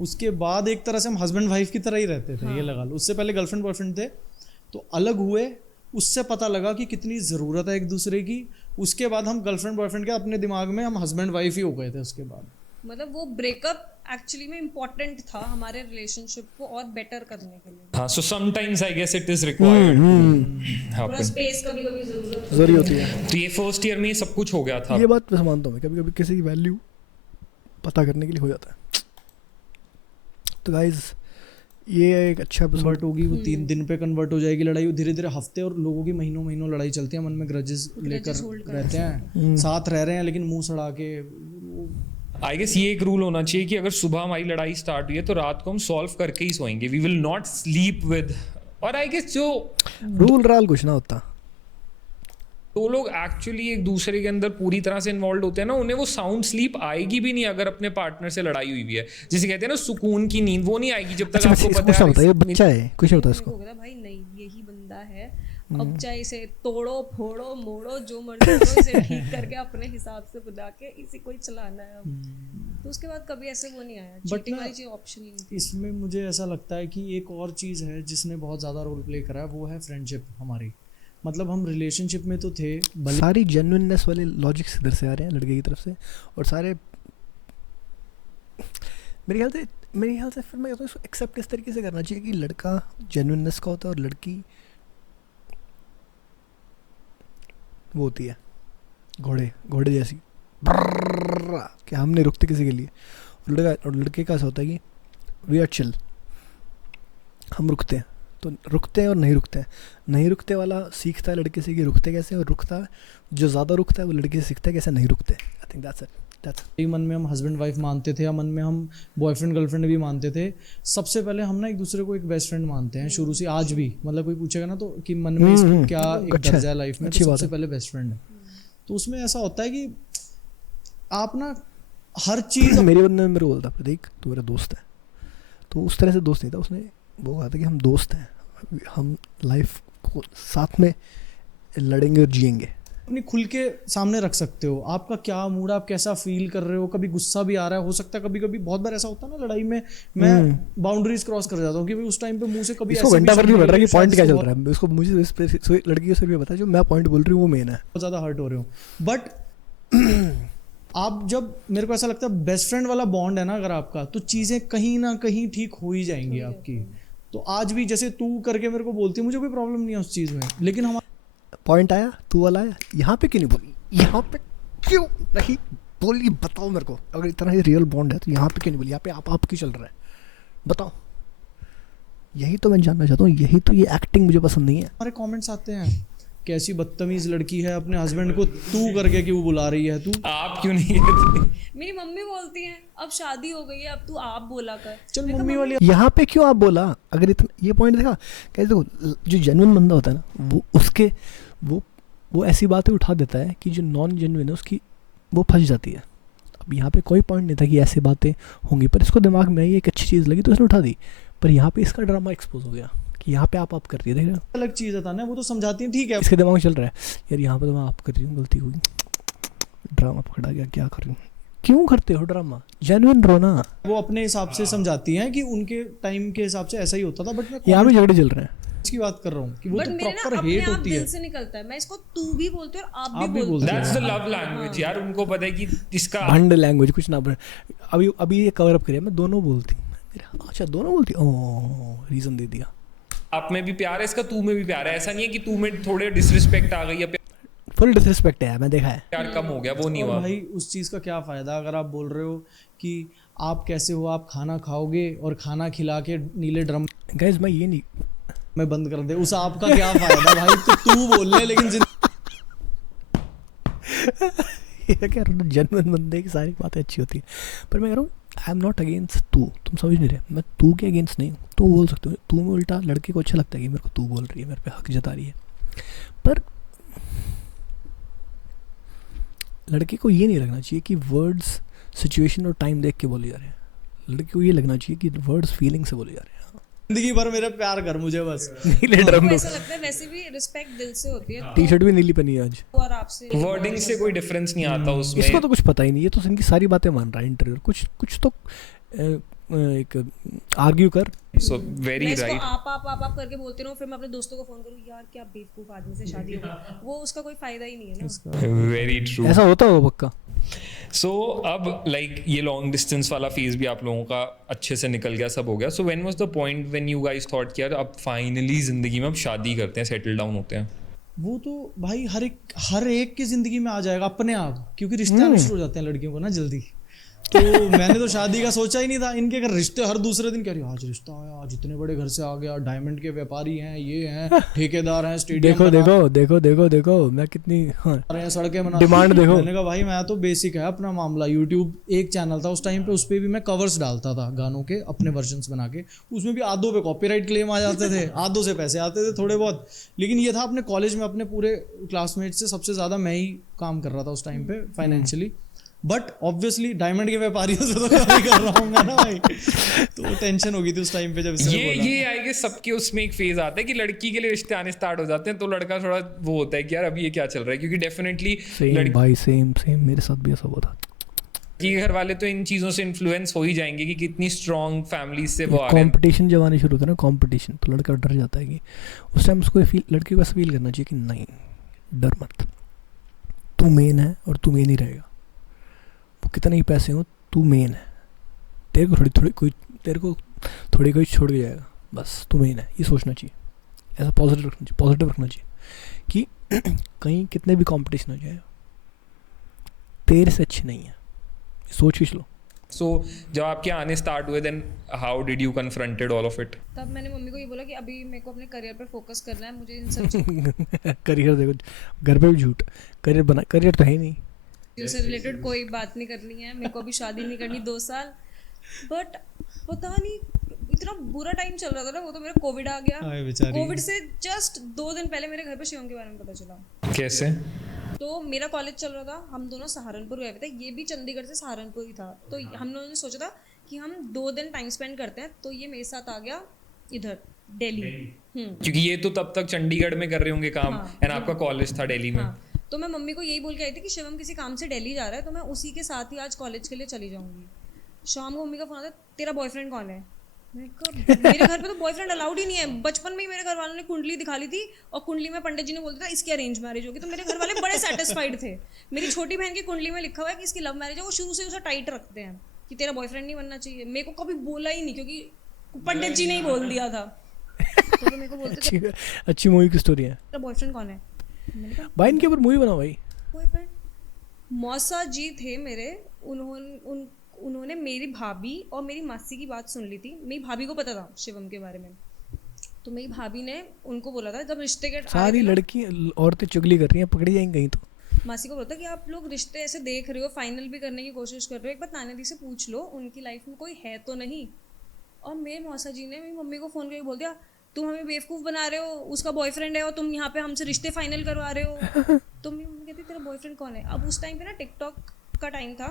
उसके बाद एक तरह से हम हस्बैंड वाइफ की तरह ही रहते थे, ये लगा लो। उससे पहले गर्लफ्रेंड बॉयफ्रेंड थे, तो अलग हुए, उससे पता लगा कि कितनी ज़रूरत है एक दूसरे की। उसके बाद हम गर्लफ्रेंड बॉयफ्रेंड के अपने दिमाग में हम हस्बैंड वाइफ ही हो गए थे उसके बाद। मतलब वो ब्रेकअप एक्चुअली में इम्पोर्टेंट था हमारे रिलेशनशिप को और बेटर करने के लिए। हाँ, so sometimes I guess it is required थोड़ा हैपन। स्पेस कभी-कभी जरूरी होती है। तो ये फर्स्ट ईयर में ये सब कुछ हो गया था। ये बात मैं मानता हूँ, मैं कभी किसी की वैल्यू पता करने के लिए हो जाता है। तो गाइज ये एक अच्छा एपिसोड कन्वर्ट होगी वो 3 दिन पे कन्वर्ट हो जाएगी लड़ाई, वो धीरे धीरे हफ्ते और लोगों की महीनों लड़ाई चलती है, मन में ग्रजेस लेकर रहते हैं, साथ रह रहे हैं लेकिन मुंह सड़ा के। आई गेस ये एक रूल होना चाहिए कि अगर सुबह हमारी लड़ाई स्टार्ट हुई है तो रात को हम सॉल्व करके ही सोएंगे, we will not sleep with. और आई गेस जो रूल राल कुछ ना होता, दो लोग एक्चुअली एक दूसरे के अंदर पूरी तरह से इन्वॉल्व होते हैं ना, उन्हें वो साउंड स्लीप आएगी भी नहीं अगर अपने पार्टनर से लड़ाई हुई है। जिसे कहते हैं ना सुकून की नींद, वो नहीं आएगी जब तक आपको पता कुछ है होता है, ये बच्चा है, कुछ होता है इसको। हो गया भाई, नहीं यही बंदा है, अब चाहे इसे तोड़ो फोड़ो मोड़ो जो मर्जी करो, इसे ठीक करके अपने हिसाब से बना के इसी को ही चलाना है अब। तो उसके बाद कभी ऐसे वो नहीं आया, चीटिंग वाली चीज ऑप्शन ही नहीं थी। इसमें मुझे ऐसा लगता है कि एक और चीज़ है जिसने बहुत ज़्यादा रोल प्ले करा है, वो है फ्रेंडशिप हमारी। मतलब हम रिलेशनशिप में तो थे, भले सारी जेन्युइननेस वाले लॉजिक्स इधर से आ रहे हैं लड़के की तरफ से, और सारे मेरे ख्याल से फिर मैं कहता हूँ इसको एक्सेप्ट इस तरीके से करना चाहिए कि लड़का जेन्युइननेस का होता है और लड़की वो होती है घोड़े जैसी कि हम नहीं रुकते किसी के लिए। और लड़के का ऐसा होता है कि वी आर चिल, हम रुकते हैं तो रुकते हैं और नहीं रुकते वाला सीखता है लड़के से कि रुकते कैसे, और रुकता जो ज़्यादा रुकता है वो लड़के से सीखता है कैसे नहीं रुकते। I think that's it. मन में हम हस्बैंड वाइफ मानते थे या मन में हम बॉयफ्रेंड गर्लफ्रेंड भी मानते थे। सबसे पहले हम ना एक दूसरे को एक बेस्ट फ्रेंड मानते हैं शुरू से, आज भी। मतलब कोई पूछेगा ना तो कि मन में इसको क्या एक दर्जा है लाइफ में, तो सबसे पहले बेस्ट फ्रेंड है। तो उसमें ऐसा होता है कि आप ना हर चीज़ मेरे बंदे मेरे को बोलता प्रतीक तू मेरा दोस्त है, तो उस तरह से दोस्त नहीं था, उसने वो कहा था कि हम दोस्त हैं, हम लाइफ को साथ में लड़ेंगे और जिएंगे। अपनी खुल के सामने रख सकते हो, आपका क्या मूड, आप कैसा फील कर रहे हो, कभी गुस्सा भी आ रहा है, हो सकता है कभी कभी बहुत बार ऐसा होता है ना लड़ाई में मैं बाउंड्रीज क्रॉस कर जाता हूँ कि भाई उस टाइम पे मुंह से कभी इसको घंटा भर नहीं बढ़ रहा कि पॉइंट क्या चल रहा है, उसको मुझे लड़की को सिर्फ ये बता जो मैं पॉइंट बोल रही हूँ वो मेन है। बहुत ज़्यादा हर्ट हो रहे हो, बट आप जब मेरे को ऐसा लगता है बेस्ट फ्रेंड वाला बॉन्ड है ना अगर आपका, तो चीज़ें कहीं ना कहीं ठीक हो ही जाएंगी आपकी। तो आज भी जैसे तू करके मेरे को बोलती है, मुझे कोई प्रॉब्लम नहीं है उस चीज़ में, लेकिन हमारा पॉइंट आया तू वाला आया, यहाँ पे क्यों नहीं बोली, यहाँ पे क्यों नहीं बोली, बताओ मेरे को। अगर इतना ही रियल बॉन्ड है तो यहाँ पे क्यों नहीं बोली, यहाँ पे आप क्यों चल रहा है बताओ। यही तो मैं जानना चाहता हूँ, यही तो ये एक्टिंग मुझे पसंद नहीं है। हमारे कमेंट्स आते हैं कैसी बदतमीज लड़की है, अपने हस्बैंड को तू करके क्यों बुला रही है, तू आप क्यों नहीं कहते? मेरी मम्मी बोलती है अब शादी हो गई है अब तू आप बोला कर। चल मम्मी वाली यहाँ पे क्यों आप बोला, अगर इतना ये पॉइंट देखा कैसे, देखो जो जेन्युइन बंदा होता है ना वो उसके वो ऐसी बातें उठा देता है कि जो नॉन जेन्युइन है उसकी वो फंस जाती है। अब यहाँ पे कोई पॉइंट नहीं था कि ऐसी बातें होंगी, पर इसको दिमाग में आई एक अच्छी चीज़ लगी तो इसने उठा दी, पर यहाँ पे इसका ड्रामा एक्सपोज हो गया कि यहाँ पे आप कर रही है, देख रहे हो अलग चीज़ है ना, वो तो समझाती है ठीक है, इसके दिमाग में चल रहा है यार यहाँ पे तो मैं आप कर रही हूँ, गलती हुई, ड्रामा पकड़ा गया, क्या कर रही हूँ, क्यों करते हो ड्रामा, जेन्युइन रहो ना। वो अपने हिसाब से समझाती हैं कि उनके टाइम के हिसाब से ऐसा ही होता था, बट मैं यहाँ भी झगड़े चल रहे हैं की बात कर रहा हूँ कि वो बट तो मेरे ना प्रॉपर अपने हेट आप होती दिल है। से निकलता है, मैं इसको तू भी बोलती हूँ और आप भी बोलते बोलते That's the love language यार, उनको पता है कि इसका भंड लैंग्वेज कुछ ना बोले। अभी ये कवर अप करिए, मैं दोनों बोलती हूँ, अच्छा दोनों बोलती, ओह रीजन दे दिया। आप में भी प्यार है, इसका तू में भी प्यार है, ऐसा नहीं है कि तू में थोड़े डिसरिस्पेक्ट आ गई है, फुल डिसरिस्पेक्ट है, मैं देखा है। प्यार कम हो गया, वो नहीं और हुआ। भाई उस चीज़ का क्या फ़ायदा अगर आप बोल रहे हो कि आप कैसे हो, आप खाना खाओगे और खाना खिला के नीले ड्रम गाइस मैं ये नहीं में बंद कर दे, उस आपका क्या फ़ायदा भाई, तो तू बोल ले लेकिन ये कह रहा हूँ जेन्युइन बंदे की सारी बातें अच्छी होती है, पर मैं कह रहा हूँ आई एम नॉट अगेंस्ट तू, तुम समझ नहीं रहे, मैं तू के अगेंस्ट नहीं हूँ, तू बोल सकते हो, तू में उल्टा लड़के को अच्छा लगता है कि मेरे को तू बोल रही है, मेरे पे हक जता रही है, पर लड़के को ये नहीं लगना चाहिए कि वर्ड्स सिचुएशन और टाइम देख के बोले जा रहे हैं, लड़के को ये लगना चाहिए कि वर्ड्स फीलिंग से बोले जा रहे हैं। जिंदगी भर मेरा प्यार कर मुझे बस। नीले ड्रम हैं। दो, ऐसा लगता है वैसे भी रिस्पेक्ट दिल से होती है टी शर्ट भी नीली पहनी है आज, और आपसे वर्डिंग से कोई डिफरेंस नहीं आता उसमें। इसको तो कुछ पता ही नहीं, ये तो इनकी सारी बातें मान रहा है इंटरव्यू, कुछ तो एक आर्ग्यू कर। सो मैं वेरी इसको राइट, आप करके बोलती रहूं, फिर मैं अपने दोस्तों को फोन करूं यार क्या बेवकूफ आदमी से शादी हो गई, वो उसका कोई फायदा ही नहीं है ना। Very true. ऐसा होता होगा पक्का। सो अब लाइक ये लॉन्ग डिस्टेंस वाला फेज भी आप लोगों का अच्छे से निकल गया, सब हो गया। So when was the point when you guys thought कि यार अब फाइनली जिंदगी में अब शादी करते हैं, सेटल डाउन होते हैं? वो तो भाई हर एक की जिंदगी में आ जाएगा अपने आप, क्योंकि रिश्ते आने शुरू हो जाते हैं लड़कियों को ना जल्दी। तो मैंने तो शादी का सोचा ही नहीं था, इनके घर रिश्ते हर दूसरे दिन कह रही आज रिश्ता आया, आज इतने बड़े घर से आ गया, डायमंड के व्यापारी हैं, ये हैं, ठेकेदार हैं, स्टेडियम देखो मैं कितनी रहे हैं, सड़कें बना डिमांड देखो। मैंने कहा भाई मैं तो बेसिक है अपना मामला, यूट्यूब एक चैनल था उस टाइम पे, उस पर भी मैं कवर्स डालता था गानों के अपने वर्जन्स बना के, उसमें भी आधों पे कॉपीराइट क्लेम आ जाते थे, आधों से पैसे आते थे थोड़े बहुत। लेकिन ये था अपने कॉलेज में अपने पूरे क्लासमेट से सबसे ज़्यादा मैं ही काम कर रहा था उस टाइम पे फाइनेंशियली। बट ऑब्वियसली डायमंड के व्यापारियों से तो कभी कर रहा हूँ ना भाई, तो टेंशन हो गई थी उस टाइम पे जब इसने बोला। ये आई गेस सबके उसमें एक फेज आता है कि लड़की के लिए रिश्ते आने स्टार्ट हो जाते हैं, तो लड़का थोड़ा वो होता है कि यार अभी ये क्या चल रहा है, क्योंकि डेफिनेटली सेम भाई, सेम मेरे साथ भी ऐसा हुआ था। कि घर वाले तो इन चीज़ों से इन्फ्लुएंस हो ही जाएंगे कि कितनी स्ट्रॉन्ग फैमिली से वो आ रहे हैं। कंपटीशन जब आने शुरू होता है ना, कंपटीशन, तो लड़का डर जाता है कि उस टाइम उसको लड़के को ऐसा फील करना चाहिए कि नहीं, डर मत, तू मेन है और तू मेन ही रहेगा, वो कितने ही पैसे हो, तू मेन है, तेरे को थोड़ी कोई छोड़ के जाएगा, बस तू मेन है, ये सोचना चाहिए। ऐसा पॉजिटिव रखना चाहिए कि कहीं कितने भी कंपटीशन हो जाए, तेरे से अच्छे नहीं है, सोच के चलो। सो जब आपके आने स्टार्ट हुए, then how did you confronted all of it? तब मैंने मम्मी को ये बोला कि अभी मेरे को अपने करियर पे फोकस करना है, मुझे इन सब करियर देखो, घर पे भी झूठ, करियर तो है ही नहीं, चीज़ों से रिलेटेड कोई बात नहीं करनी है, मेरे को अभी शादी नहीं करनी 2 साल। बट पता नहीं इतना बुरा टाइम चल रहा था ना, वो तो मेरा कोविड आ गया। कोविड से जस्ट 2 दिन पहले मेरे घर पे शिवम के बारे में पता चला। कैसे? तो मेरा कॉलेज चल रहा था, हम दोनों सहारनपुर गए थे, ये भी चंडीगढ़ से सहारनपुर ही था, तो हम लोगों ने सोचा था कि हम 2 दिन टाइम स्पेंड करते हैं, तो ये मेरे साथ आ गया इधर दिल्ली। क्योंकि ये तो तब तक चंडीगढ़ में कर रहे होंगे काम, एंड आपका कॉलेज था दिल्ली में। तो मैं मम्मी को यही बोल के आई थी कि शिवम किसी काम से दिल्ली जा रहा है, तो मैं उसी के साथ ही आज कॉलेज के लिए चली जाऊंगी। शाम को मम्मी का फोन आता, तेरा बॉयफ्रेंड कौन है? मेरे घर पे तो बॉयफ्रेंड अलाउड ही नहीं है। बचपन में ही मेरे घर वालों ने कुंडली दिखा ली थी, और कुंडली में पंडित जी ने बोल दिया था इसकी अरेंज मैरिज होगी, तो मेरे घर वाले बड़े सेटिस्फाइड थे। मेरी छोटी बहन की कुंडली में लिखा हुआ है कि इसकी लव मैरिज है, वो शुरू से उसे टाइट रखते हैं कि तेरा बॉयफ्रेंड नहीं बनना चाहिए। मेरे को कभी बोला ही नहीं, क्योंकि पंडित जी ने ही बोल दिया था। तो मेरे को बोलते अच्छी मूवी की स्टोरी है। तेरा बॉयफ्रेंड कौन है? भाई इनके ऊपर मूवी बनाओ भाई। बॉयफ्रेंड मौसा जी थे मेरे, उन्होंने मेरी भाभी और मेरी मासी की बात सुन ली थी। मेरी भाभी को पता था शिवम के बारे में, तो मेरी भाभी ने उनको बोला था जब रिश्ते के सारी लड़की औरतें चुगली कर रही हैं, पकड़ी जाएंगी कहीं। तो मासी को बोलता कि आप लोग रिश्ते ऐसे देख रहे हो, फाइनल भी करने की कोशिश कर रहे हो, एक बार नाना दी से पूछ लो उनकी लाइफ में कोई है तो नहीं। और मेरे मौसा जी ने मेरी मम्मी को फ़ोन करके बोल दिया तुम हमें बेवकूफ़ बना रहे हो, उसका बॉयफ्रेंड है और तुम यहाँ पे हमसे रिश्ते फाइनल करवा रहे हो। तो मेरी मम्मी कहती तेरा बॉयफ्रेंड कौन है? अब उस टाइम पे ना टिकटॉक का टाइम था,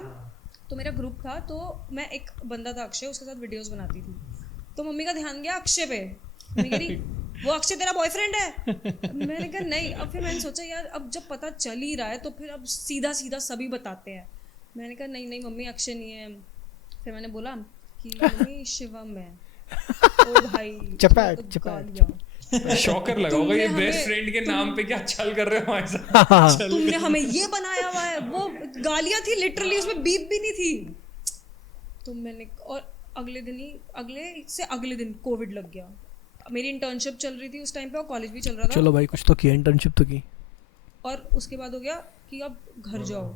तो मेरा ग्रुप था, तो मैं एक बंदा था अक्षय, उसके साथ वीडियोस बनाती थी। तो मम्मी का ध्यान गया अक्षय पे, मैं कह रही वो अक्षय तेरा बॉयफ्रेंड है? मैंने कहा नहीं। अब फिर मैंने सोचा यार अब जब पता चल ही रहा है तो फिर अब सीधा सभी बताते हैं। मैंने कहा नहीं मम्मी अक्षय नहीं है। फिर मैंने बोला कि मम्मी शिवम है। ओ भाई चपैट शॉकर लगा होगा, ये बेस्ट फ्रेंड के नाम पे क्या छल कर रहे हो हमारे साथ। तुमने हमें ये बनाया हुआ है। वो गालियां थी लिटरली, उसमें बीप भी नहीं थी। तो मैंने, और अगले दिन कोविड लग गया। मेरी इंटर्नशिप चल रही थी उस टाइम पे और कॉलेज भी चल रहा था। चलो भाई कुछ तो किया, इंटर्नशिप तो की। और उसके बाद हो गया कि अब घर जाओ,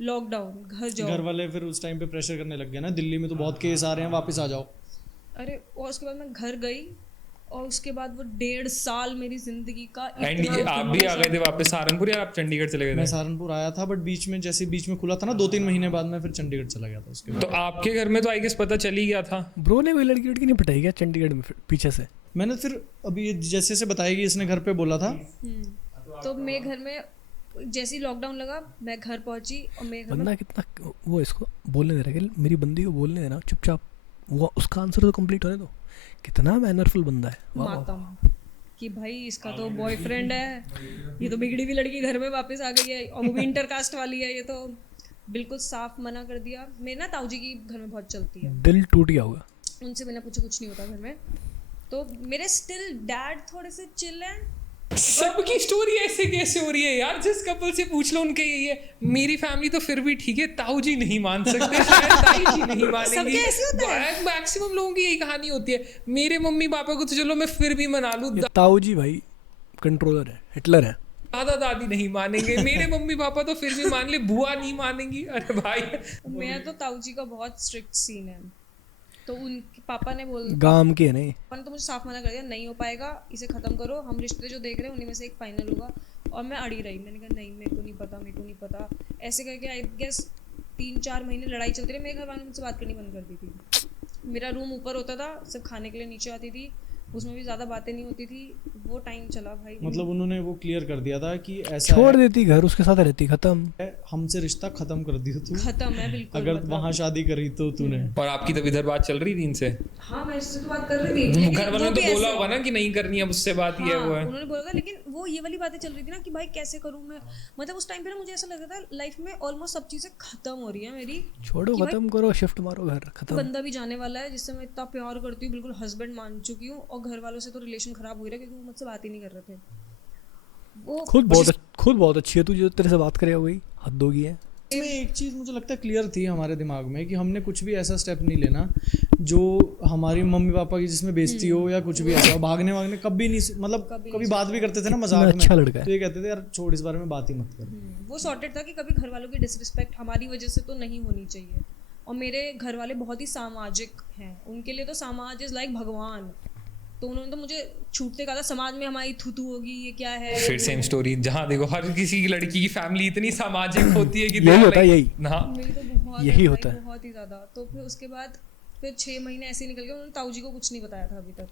लॉकडाउन, घर जाओ। घर वाले फिर उस टाइम पे प्रेशर करने लग गए ना, दिल्ली में तो बहुत केस आ रहे हैं, वापस आ जाओ। अरे और उसके बाद मैं घर गई, और उसके बाद वो 1.5 साल मेरी जिंदगी का। एंड आप भी आ गए थे वापस सहारनपुर, या आप चंडीगढ़ चले गए थे? मैं सहारनपुर आया था, बट बीच में खुला था ना 2-3 महीने बाद मैं फिर चंडीगढ़ चला गया था उसके बाद। तो आपके घर में तो आई गेस पता चल ही गया था। ब्रो ने कोई लड़की नहीं पटाई क्या चंडीगढ़ में पीछे से? मैंने फिर अभी जैसे बताएगी इसने घर पे बोला था। तो मेरे घर में जैसे ही लॉकडाउन लगा मैं घर पहुंची, और मेरे घर बंदा कितना वो इसको बोलने दे रहा है, मेरी बंदी को बोलने देना चुपचाप, वो उसका आंसर तो कंप्लीट होने दो। कितना मैनरफुल बंदा है। मातम कि भाई इसका तो बॉयफ्रेंड है, ये तो बिगड़ी हुई लड़की घर में वापस आ गई है, और वो भी इंटरकास्ट वाली है। ये तो बिल्कुल साफ मना कर दिया। मेरे ना ताऊ जी की घर में बहुत चलती है, दिल टूट गया होगा। उनसे बिना पूछे कुछ नहीं होता घर में। तो मेरे स्टिल डैड थोड़े से चिल हैं। सबकी स्टोरी ऐसे कैसे हो रही है यार? जिस कपल से पूछ लो उनके यही है। मेरी फैमिली तो फिर भी ठीक है, ताऊ जी नहीं मान सकते, शायद ताई जी नहीं मानेंगी। मैक्सिमम लोगों की यही कहानी होती है। मेरे मम्मी पापा को तो चलो मैं फिर भी मना लूं, ताऊ जी भाई कंट्रोलर है, हिटलर है। दादा दादी नहीं मानेंगे, मेरे मम्मी पापा तो फिर भी मान ले, बुआ नहीं मानेंगी। अरे भाई मेरा तो ताऊ जी का बहुत स्ट्रिक्ट सीन है। तो उनके पापा ने गांव के नहीं, पापा ने तो मुझे साफ मना कर दिया, नहीं हो पाएगा, इसे ख़त्म करो, हम रिश्ते जो देख रहे हैं उन्हीं में से एक फाइनल होगा। और मैं अड़ी रही, मैंने कहा नहीं मेरे को नहीं पता। ऐसे करके आई गेस 3-4 महीने लड़ाई चलती रही। मेरे घर वालों ने मुझसे बात करनी बंद कर दी थी। मेरा रूम ऊपर होता था, सब खाने के लिए नीचे आती थी। उसमें भी ज़्यादा बातें नहीं होती थी, वो टाइम चला भाई। मतलब उन्होंने वो क्लियर कर दिया था कि ऐसा छोड़ देती घर, उसके साथ रहती, खत्म। है, हमसे रिश्ता खत्म कर दियो तू खत्म है बिल्कुल। अगर मतलब वहाँ शादी करी तो तूने। और आपकी तब इधर बात चल रही थी इनसे? हाँ मैं इससे तो बात कर रही थी, लेकिन घर वालों वो ने तो भी बोला ऐसे- होगा ना कि नहीं करनी अब उससे बात, ये है वो है। उन्होंने बोला था, लेकिन वो ये वाली बातें चल रही थी ना कि भाई कैसे करूँ मैं, मतलब उस टाइम पे ना मुझे ऐसा लग रहा था लाइफ में ऑलमोस्ट सब चीज़ें खत्म हो रही है मेरी, छोड़ो, कि भाई खत्म करो, शिफ्ट मारो, घर खत्म। बंदा भी जाने वाला है जिससे मैं इतना प्यार करती हूँ, बिल्कुल हस्बैंड मान चुकी हूँ, और घर वालों से तो रिलेशन खराब हो ही रहा है क्योंकि वो मुझसे बात ही नहीं कर रहे थे। वो खुद बहुत अच्छी है तू, जो तेरे से बात करे वही हद होगी है। इसमें एक चीज़ मुझे लगता है क्लियर थी हमारे दिमाग में कि हमने कुछ भी ऐसा स्टेप नहीं लेना जो हमारी मम्मी पापा की जिसमें बेइज्जती हो या कुछ भी ऐसा भागने कभी नहीं, मतलब कभी बात भी करते थे ना मजाक में, अच्छा लड़का है। तो ये कहते थे यार छोड़ इस बारे में बात ही मत कर। वो सॉर्टेड था कि कभी घर वालों की डिसरिस्पेक्ट हमारी वजह से तो नहीं होनी चाहिए, और मेरे घर वाले बहुत ही सामाजिक हैं, उनके लिए तो समाज इज लाइक भगवान, तो उन्होंने तो मुझे छूटते कहा था समाज में हमारी थूतू होगी, ये क्या है। फिर सेम स्टोरी, जहाँ देखो हर किसी की लड़की की फैमिली इतनी सामाजिक होती है कि यही होता है, यही हाँ मेरी तो बहुत यही है होता भाई, है। बहुत ही ज़्यादा। तो फिर उसके बाद फिर 6 महीने ऐसे ही निकल गए, उन्होंने ताऊ जी को कुछ नहीं बताया था अभी तक।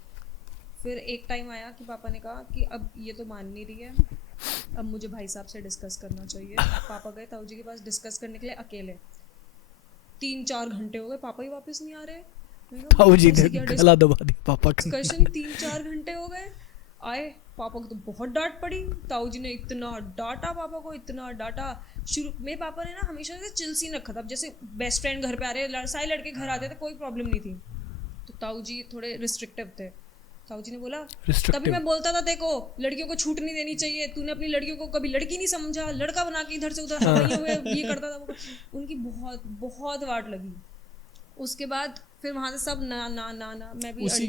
फिर एक टाइम आया कि पापा ने कहा कि अब ये तो मान नहीं रही है, अब मुझे भाई साहब से डिस्कस करना चाहिए। पापा गए ताऊ जी के पास डिस्कस करने के लिए अकेले, 3-4 घंटे हो गए, पापा ही वापस नहीं आ रहे। ताऊ जी ने गला दबा दिया पापा का। डिस्कशन 3-4 घंटे हो गए, आए पापा को तो बहुत डांट पड़ी, ताऊ जी ने इतना डांटा पापा को, इतना डांटा। शुरू में पापा ने ना हमेशा से चिल सीन रखा था, अब जैसे बेस्ट फ्रेंड घर पे आ रहे, सारे लड़के घर आते थे, कोई प्रॉब्लम नहीं थी, तो ताऊ जी थोड़े रिस्ट्रिक्टिव थे। ताऊ जी ने बोला तभी मैं बोलता था देखो लड़कियों को छूट नहीं देनी चाहिए, तूने अपनी लड़कियों को कभी लड़की नहीं समझा, लड़का बना के इधर से उधर हवाइयों में ये करता था वो। उनकी बहुत बहुत वाट लगी। उसके बाद फिर वहाँ से सब ना ना ना ना, मैं भी उसी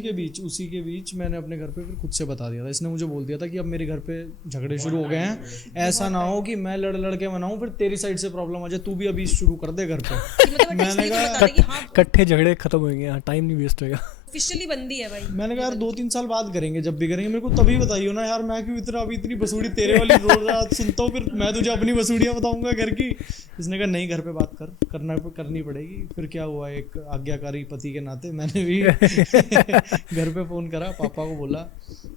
के बीच मैंने अपने घर पे फिर खुद से बता दिया था, इसने मुझे बोल दिया था कि अब मेरे घर पे झगड़े शुरू हो गए हैं, ऐसा ना हो कि मैं लड़ के मनाऊं फिर तेरी साइड से प्रॉब्लम आ जाए, तू भी अभी शुरू कर दे घर पे। मैंने कहा कट्ठे झगड़े खत्म होंगे, टाइम नहीं वेस्ट होगा। ऑफिशियली बंदी है भाई। मैंने कहा यार 2-3 साल बाद करेंगे, जब भी करेंगे मेरे को तभी बताइयो ना यार, मैं क्यों इतनी बसूड़ी तेरे वाली रोज रात सुनता हूँ, फिर मैं तुझे अपनी बसूड़ियाँ बताऊंगा घर की। इसने कहा नहीं घर पे बात करनी पड़ेगी। फिर क्या हुआ, एक आज्ञाकारी पति के नाते मैंने भी घर पे फ़ोन करा, पापा को बोला।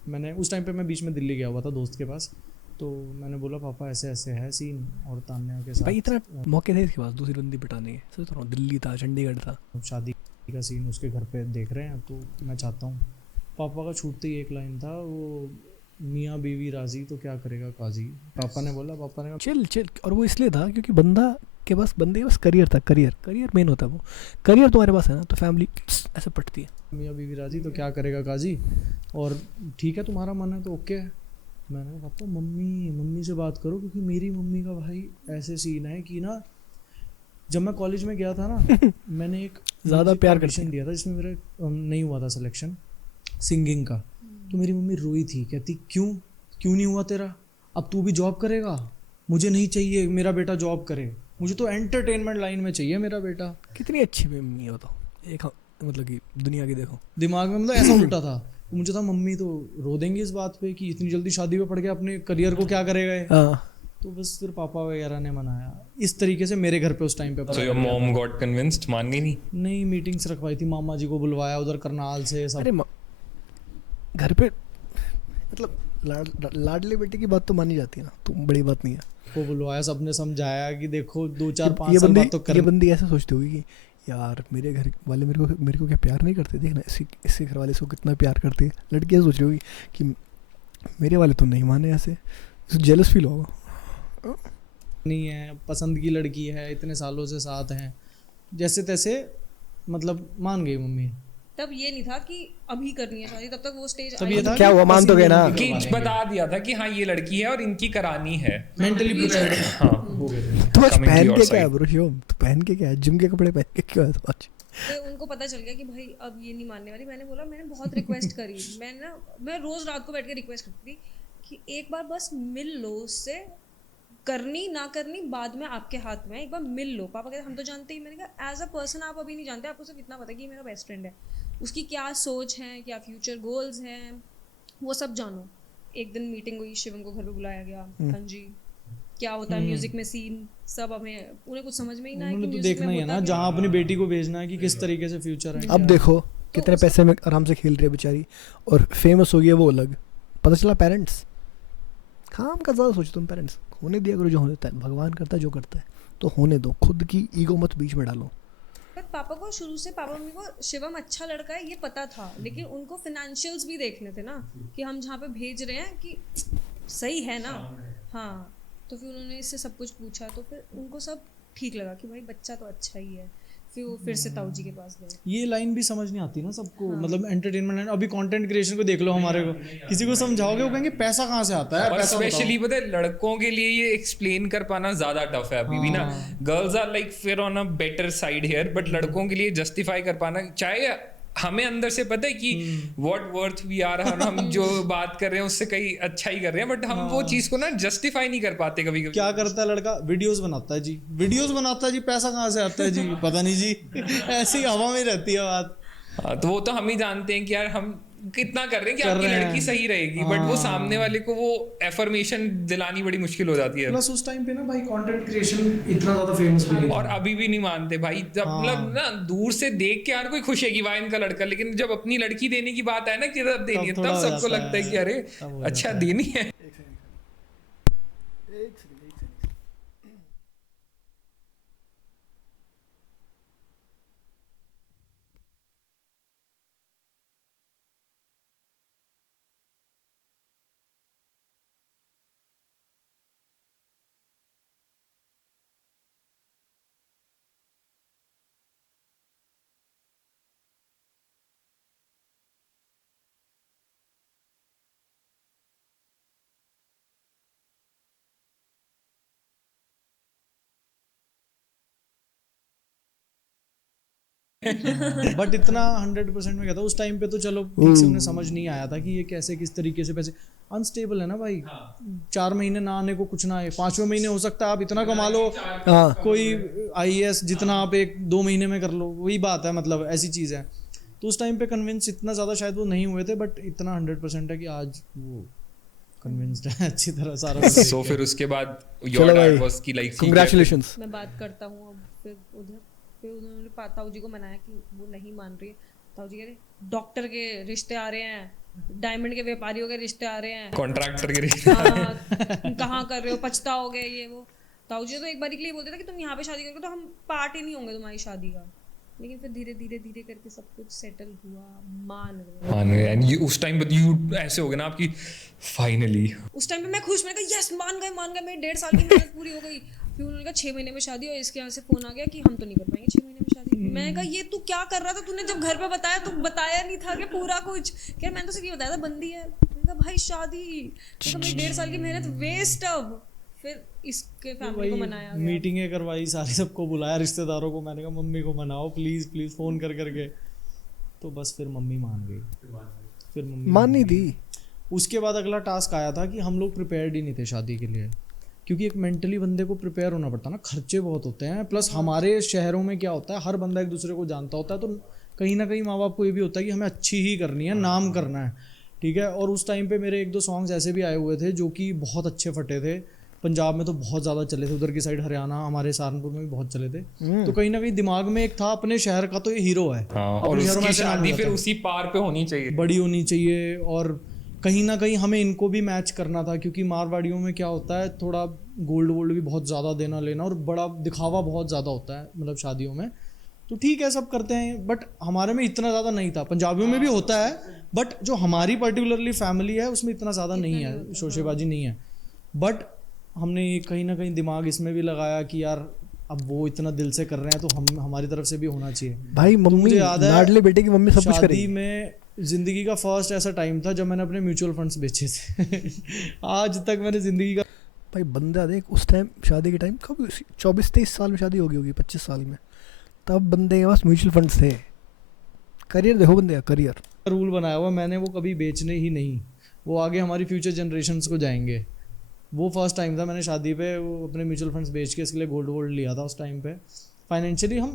मैंने उस टाइम पे मैं बीच में दिल्ली गया हुआ था दोस्त के पास, तो मैंने बोला पापा ऐसे ऐसे है सीन और तान्या के साथ। भाई इतना मौके थे इसके पास दूसरी बंदी पिटाने के, सोच रहा हूँ दिल्ली था, चंडीगढ़ था, शादी का सीन उसके घर पे देख रहे हैं, तो मैं चाहता हूँ। पापा का छूटते ही एक लाइन था, वो मियाँ बीवी राजी तो क्या करेगा काजी। पापा ने कहा चिल। और वो इसलिए था क्योंकि बंदे के पास करियर था, करियर मेन होता है। वो करियर तुम्हारे पास है ना तो फैमिली ऐसे पटती है। मियाँ बीवी राजी तो क्या करेगा काजी, और ठीक है तुम्हारा मन है तो ओके है। मैंने कहा पापा मम्मी से बात करो, क्योंकि मेरी मम्मी का भाई ऐसे सीन है कि ना, जब मैं कॉलेज में गया था ना मैंने एक ज़्यादा प्यार ऑडिशन दिया था जिसमें मेरा नहीं हुआ था सिलेक्शन सिंगिंग का, तो मेरी मम्मी रोई थी, कहती क्यों नहीं हुआ तेरा, अब तू भी जॉब करेगा, मुझे नहीं चाहिए मेरा बेटा जॉब करे, मुझे तो एंटरटेनमेंट लाइन में चाहिए मेरा बेटा। कितनी अच्छी मम्मी है वो तो, एक मतलब कि दुनिया की देखो दिमाग में मतलब ऐसा उल्टा था। मुझे था मम्मी तो रो देंगी इस बात पे कि इतनी जल्दी शादी पे पड़ गया, अपने करियर को क्या करेगा ये। तो बस फिर पापा वगैरह ने मनाया इस तरीके से मेरे घर पे उस टाइम पे। So your mom got convinced? मान गई नहीं, मीटिंग्स रखवाई थी, मामा जी को बुलवाया उधर करनाल से सब। अरे घर पे मतलब लाडले बेटे की बात तो मानी जाती है ना, तो बड़ी बात नहीं है। को बुलवाया, सबने समझाया कि देखो 2-4-5 साल बाद तो ये बंदी ऐसे सोचती होगी कि यार मेरे घर वाले मेरे को क्या प्यार नहीं करते, देखना इसके घर वाले इसको कितना प्यार करते हैं। लड़की ऐसे सोच रही होगी कि मेरे वाले तो नहीं माने, ऐसे जेलस फील होगा। नहीं है, पसंद की लड़की है, इतने सालों से साथ हैं, जैसे तैसे मतलब मान गई मम्मी। तब ये नहीं था कि अभी करनी है शादी, तब तक वो स्टेज तब ये था क्या हुआ, मान तो गए ना कि बता दिया था कि हाँ ये लड़की है और इनकी करानी है, मेंटली प्रिपेयर्ड। हाँ तो आज पहन के क्या है ब्रो शिवम, तो पहन के क्या है, जिम के कपड़े पहन के क्यों है तो आज। तो उनको पता चल गया कि भाई अब ये नहीं मानने वाली। मैंने बोला, मैंने बहुत रिक्वेस्ट करी, मैं रोज रात को बैठ के रिक्वेस्ट करती थी कि एक बार बस मिल लो उससे, करनी ना करनी बाद में आपके हाथ में, एक बार मिल लो। पापा कहते हम तो जानते ही। मैंने कहा एज अ पर्सन आप अभी नहीं जानते, आपको सिर्फ इतना पता है कि मेरा बेस्ट फ्रेंड है, उसकी क्या सोच है, क्या फ्यूचर गोल्स हैं, वो सब जानो। एक दिन मीटिंग हुई, शिवम को घर पे बुलाया गया, हाँ जी क्या होता है म्यूजिक में सीन, सब हमें उन्हें कुछ समझ में ही ना है कि तो देखना ही है ना, जहाँ अपनी बेटी को भेजना है कि किस तरीके से फ्यूचर है। अब देखो कितने पैसे में आराम से खेल रही है बेचारी, और फेमस हो गई है वो अलग। पता चला पेरेंट्स काम का ज़्यादा सोचो तुम, पेरेंट्स होने दिया करो जो होता है, भगवान करता है जो करता है तो होने दो, खुद की ईगो मत बीच में डालो। पर पापा को शुरू से, पापा मम्मी को शिवम अच्छा लड़का है ये पता था, लेकिन उनको फिनेंशियल्स भी देखने थे ना कि हम जहाँ पे भेज रहे हैं कि सही है ना। हाँ, तो फिर उन्होंने इससे सब कुछ पूछा, तो फिर उनको सब ठीक लगा कि भाई बच्चा तो अच्छा ही है। फिर वो फिर से ताऊ जी के पास गए। ये लाइन भी समझ नहीं आती ना सबको, मतलब एंटरटेनमेंट लाइन। अभी कंटेंट क्रिएशन को देख लो, हमारे को किसी को समझाओगे वो कहेंगे पैसा कहाँ से आता है, और पैसा स्पेशली पता है लड़कों के लिए ये एक्सप्लेन कर पाना ज्यादा टफ है अभी भी ना। गर्ल्स आर लाइक फिर on a better side here, but लड़कों के लिए जस्टिफाई कर पाना, चाहे हमें अंदर से पता है कि व्हाट वर्थ वी आर, हम जो बात कर रहे हैं उससे कहीं अच्छा ही कर रहे हैं, बट हम वो चीज को ना जस्टिफाई नहीं कर पाते कभी कभी। क्या करता है लड़का, वीडियोस बनाता है जी, वीडियोस बनाता है जी, पैसा कहाँ से आता है जी, पता नहीं जी। ऐसी हवा में रहती है बात। हाँ, तो वो तो हम ही जानते हैं कि यार हम कितना कर रहे हैं कि कर आपकी रहे हैं। लड़की सही रहेगी, बट वो सामने वाले को वो एफर्मेशन दिलानी बड़ी मुश्किल हो जाती है। प्लस उस टाइम पे ना भाई कंटेंट क्रिएशन इतना ज्यादा फेमस भी नहीं था। और अभी भी नहीं मानते भाई, जब मतलब ना दूर से देख के यार कोई खुश है कि वाह इनका लड़का, लेकिन जब अपनी लड़की देने की बात है ना कि तब देनी है, थोड़ा तब हो सबको जाता लगता है है, कि अरे तब हो अच्छा जाता है। देनी है। बट इतना 100% में कहता उस टाइम पे तो चलो ठीक से उन्हें समझ नहीं आया था कि ये कैसे किस तरीके से पैसे अनस्टेबल है ना भाई। 4 महीने ना आने को कुछ ना है, 5वें महीने हो सकता है आप इतना कमा लो, हाँ कोई IAS जितना आप 1-2 महीने में कर लो, वही बात है, मतलब ऐसी चीज़ है। तो उस टाइम पे कन्विंस इतना ज़्यादा शायद वो नहीं हुए थे, बट इतना 100% है कि आज वो कन्विंस्ड है अच्छी तरह सारा। सो फिर उसके बाद चलो योर भाई, डैड वाज की लाइक कंग्रेचुलेशंस। मैं बात करता हूँ अब फिर उधर। फिर उन्होंने ताऊ जी को मनाया कि वो नहीं मान रही है। ताऊ जी कह रहे डॉक्टर के रिश्ते आ रहे हैं, डायमंड के व्यापारियों के रिश्ते आ रहे हैं, कॉन्ट्रैक्टर के हाँ, कहाँ कर रहे हो, पछताओगे ये वो। ताऊ जी तो एक बार के लिए बोलते थे कि तुम यहाँ पे शादी करोगे तो हम पार्ट ही नहीं होंगे तुम्हारी शादी का। लेकिन फिर धीरे धीरे धीरे करके सब कुछ सेटल हुआ, मान गए। एंड यू उस टाइम पर यू ऐसे हो गए ना आपकी फाइनली। उस टाइम पे मैं खुश, मैंने कहा यस मान गए, मेरी 1.5 साल की मेहनत पूरी हो गई। फिर उन्होंने कहा 6 महीने में शादी, और इसके यहाँ से फोन आ गया कि हम तो नहीं कर पाएंगे 6 महीने में शादी। मैंने कहा ये तू क्या कर रहा था, तूने जब घर पे बताया तो बताया नहीं था कि पूरा कुछ, क्या मैंने तो सिर्फ ये बताया था बंदी है। मैंने कहा भाई शादी, मैंने कहा मेरी 1.5 साल की मेहनत वेस्ट। अब फिर इसके फैमिली को मनाया गया, मीटिंगें करवाई, सारे सबको बुलाया, रिश्तेदारों को। मैंने कहा मम्मी को मनाओ प्लीज प्लीज, फोन कर करके। तो बस फिर मम्मी मान गई, फिर मम्मी माननी थी। उसके बाद अगला टास्क आया था कि हम लोग प्रिपेयर्ड ही नहीं थे शादी के लिए, क्योंकि एक मेंटली बंदे को प्रिपेयर होना पड़ता है ना, खर्चे बहुत होते हैं। प्लस हमारे शहरों में क्या होता है, हर बंदा एक दूसरे को जानता होता है, तो कहीं ना कहीं माँ बाप को ये भी होता है कि हमें अच्छी ही करनी है, नाम करना है, ठीक है। और उस टाइम पे मेरे 1-2 सॉन्ग्स ऐसे भी आए हुए थे जो कि बहुत अच्छे फटे थे। पंजाब में तो बहुत ज़्यादा चले थे, उधर की साइड हरियाणा, हमारे सहारनपुर में भी बहुत चले थे। तो कहीं ना कहीं दिमाग में एक था अपने शहर का तो ये हीरो है, और अपने शहरों में उसकी ऐसे नाम शादी हो फिर जाता है। उसी पार पे होनी चाहिए, बड़ी होनी चाहिए। और कहीं ना कहीं हमें इनको भी मैच करना था, क्योंकि मारवाड़ियों में क्या होता है, थोड़ा गोल्ड वोल्ड भी बहुत ज़्यादा देना लेना, और बड़ा दिखावा बहुत ज़्यादा होता है मतलब शादियों में। तो ठीक है सब करते हैं, बट हमारे में इतना ज़्यादा नहीं था। पंजाबियों में भी होता है, बट जो हमारी पर्टिकुलरली फैमिली है उसमें इतना ज़्यादा नहीं है, शोशेबाजी नहीं है। बट हमने कहीं ना कहीं दिमाग इसमें भी लगाया कि यार अब वो इतना दिल से कर रहे हैं तो हम हमारी तरफ से भी होना चाहिए। भाई मम्मी, मुझे याद है लाडले बेटे की मम्मी सब कुछ शादी करेगी। में जिंदगी का फर्स्ट ऐसा टाइम था जब मैंने अपने म्यूचुअल फंड्स बेचे थे। आज तक मैंने जिंदगी का भाई बंदा देख, उस टाइम शादी के टाइम कब 24-23 साल में शादी होगी 25 साल में, तब बंदे के पास म्यूचुअल फंड्स थे। करियर देखो बंदे का, करियर रूल बनाया हुआ मैंने, वो कभी बेचने ही नहीं, वो आगे हमारी फ्यूचर जनरेशन्स को जाएंगे। वो फर्स्ट टाइम था मैंने शादी पे वो अपने म्यूचुअल फंड्स बेच के इसके लिए गोल्ड वोल्ड लिया था। उस टाइम पे फाइनेंशियली हम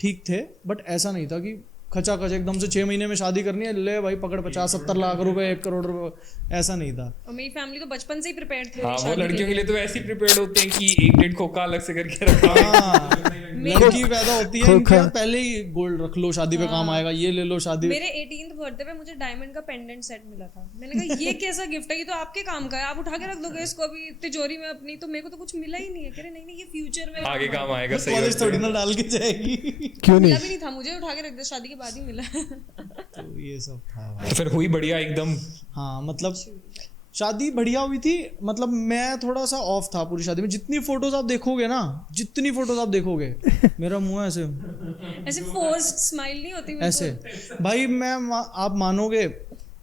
ठीक थे, बट ऐसा नहीं था कि खचाखच एकदम से 6 महीने में शादी करनी है, ले भाई पकड़ 50-70 लाख रुपए, 1 करोड़ रुपए, ऐसा नहीं था। और मेरी फैमिली तो बचपन से ही प्रिपेयर्ड थे हाँ, वो शादी लड़कियों के लिए। लिए तो ऐसे ही प्रिपेयर्ड होते हैं कि 1-1.5 खोखा अलग से करके रखा है। हाँ, लड़की पैदा होती है खोखा। इनके यहाँ पहले ही गोल्ड रख लो, शादी पे काम आएगा, ये ले लो शादी। मेरे 18th बर्थडे पे मुझे डायमंड का पेंडेंट सेट मिला था। मैंने कहा ये कैसा गिफ्ट है, ये तो आपके काम का है, आप उठा के रख दोगे इसको अभी तिजोरी में अपनी, तो मेरे को तो कुछ मिला ही नहीं है। कह रहे नहीं नहीं, ये फ्यूचर में आगे काम आएगा। सही कॉलेज बात है। थोड़ी ना डाल के जाएगी। क्यों मिला नहीं? भी नहीं था मुझे, उठा के रख दिया, शादी के बाद ही मिला। तो ये सब था भाई। तो फिर हुई बढ़िया एकदम। हाँ मतलब शादी बढ़िया हुई थी। मतलब मैं थोड़ा सा ऑफ था पूरी शादी में। जितनी फोटोज आप देखोगे ना, जितनी फोटोज आप देखोगे, मेरा मुंह ऐसे ऐसे फोर्स्ड स्माइल नहीं होती मेरे ऐसे को। भाई आप मानोगे,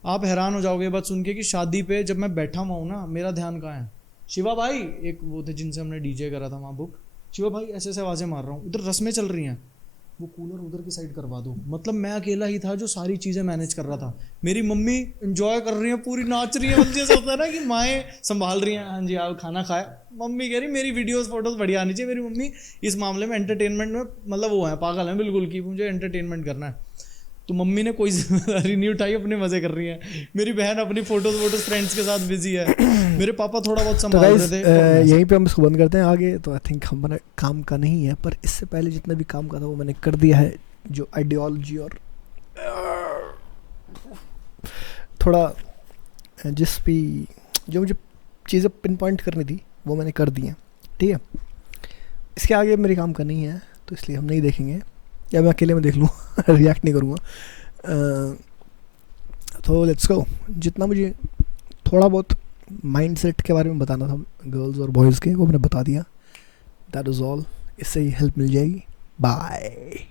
आप हैरान हो जाओगे बात सुन के कि शादी पे जब मैं बैठा हुआ हूँ ना, मेरा ध्यान कहाँ है। शिवा भाई एक वो थे जिनसे हमने डीजे करा था वहाँ बुक, शिवा भाई ऐसे ऐसे आवाज़ें मार रहा हूँ, उधर रस्में चल रही हैं, वो कूलर उधर की साइड करवा दो। मतलब मैं अकेला ही था जो सारी चीज़ें मैनेज कर रहा था। मेरी मम्मी एंजॉय कर रही है, पूरी नाच रही है। मुझे ऐसा होता है ना कि माएँ संभाल रही हैं, हाँ जी आप खाना खाए, मम्मी कह रही मेरी वीडियोस फोटोज बढ़िया आनी चाहिए। मेरी मम्मी इस मामले में एंटरटेनमेंट में मतलब वो है, पागल है बिल्कुल कि मुझे एंटरटेनमेंट करना है। तो मम्मी ने कोई जिम्मेदारी नहीं उठाई, अपने मजे कर रही है। मेरी बहन अपनी फोटोज फ्रेंड्स के साथ बिजी है। मेरे पापा थोड़ा बहुत तो संभाल गाइस रहे थे। यहीं पे हम इसको बंद करते हैं। आगे तो आई थिंक हमारा काम का नहीं है, पर इससे पहले जितना भी काम का था वो मैंने कर दिया है। जो आइडियोलॉजी और थोड़ा जिस भी जो मुझे चीज़ें पिन पॉइंट करनी थी वो मैंने कर दी हैं, ठीक है। इसके आगे मेरे काम का नहीं है, तो इसलिए हम नहीं देखेंगे, या मैं अकेले में देख लूँ रिएक्ट नहीं करूँगा। तो लेट्स गो। जितना मुझे थोड़ा बहुत माइंडसेट के बारे में बताना था गर्ल्स और बॉयज़ के, वो मैंने बता दिया। That is all. इससे ही हेल्प मिल जाएगी। बाय।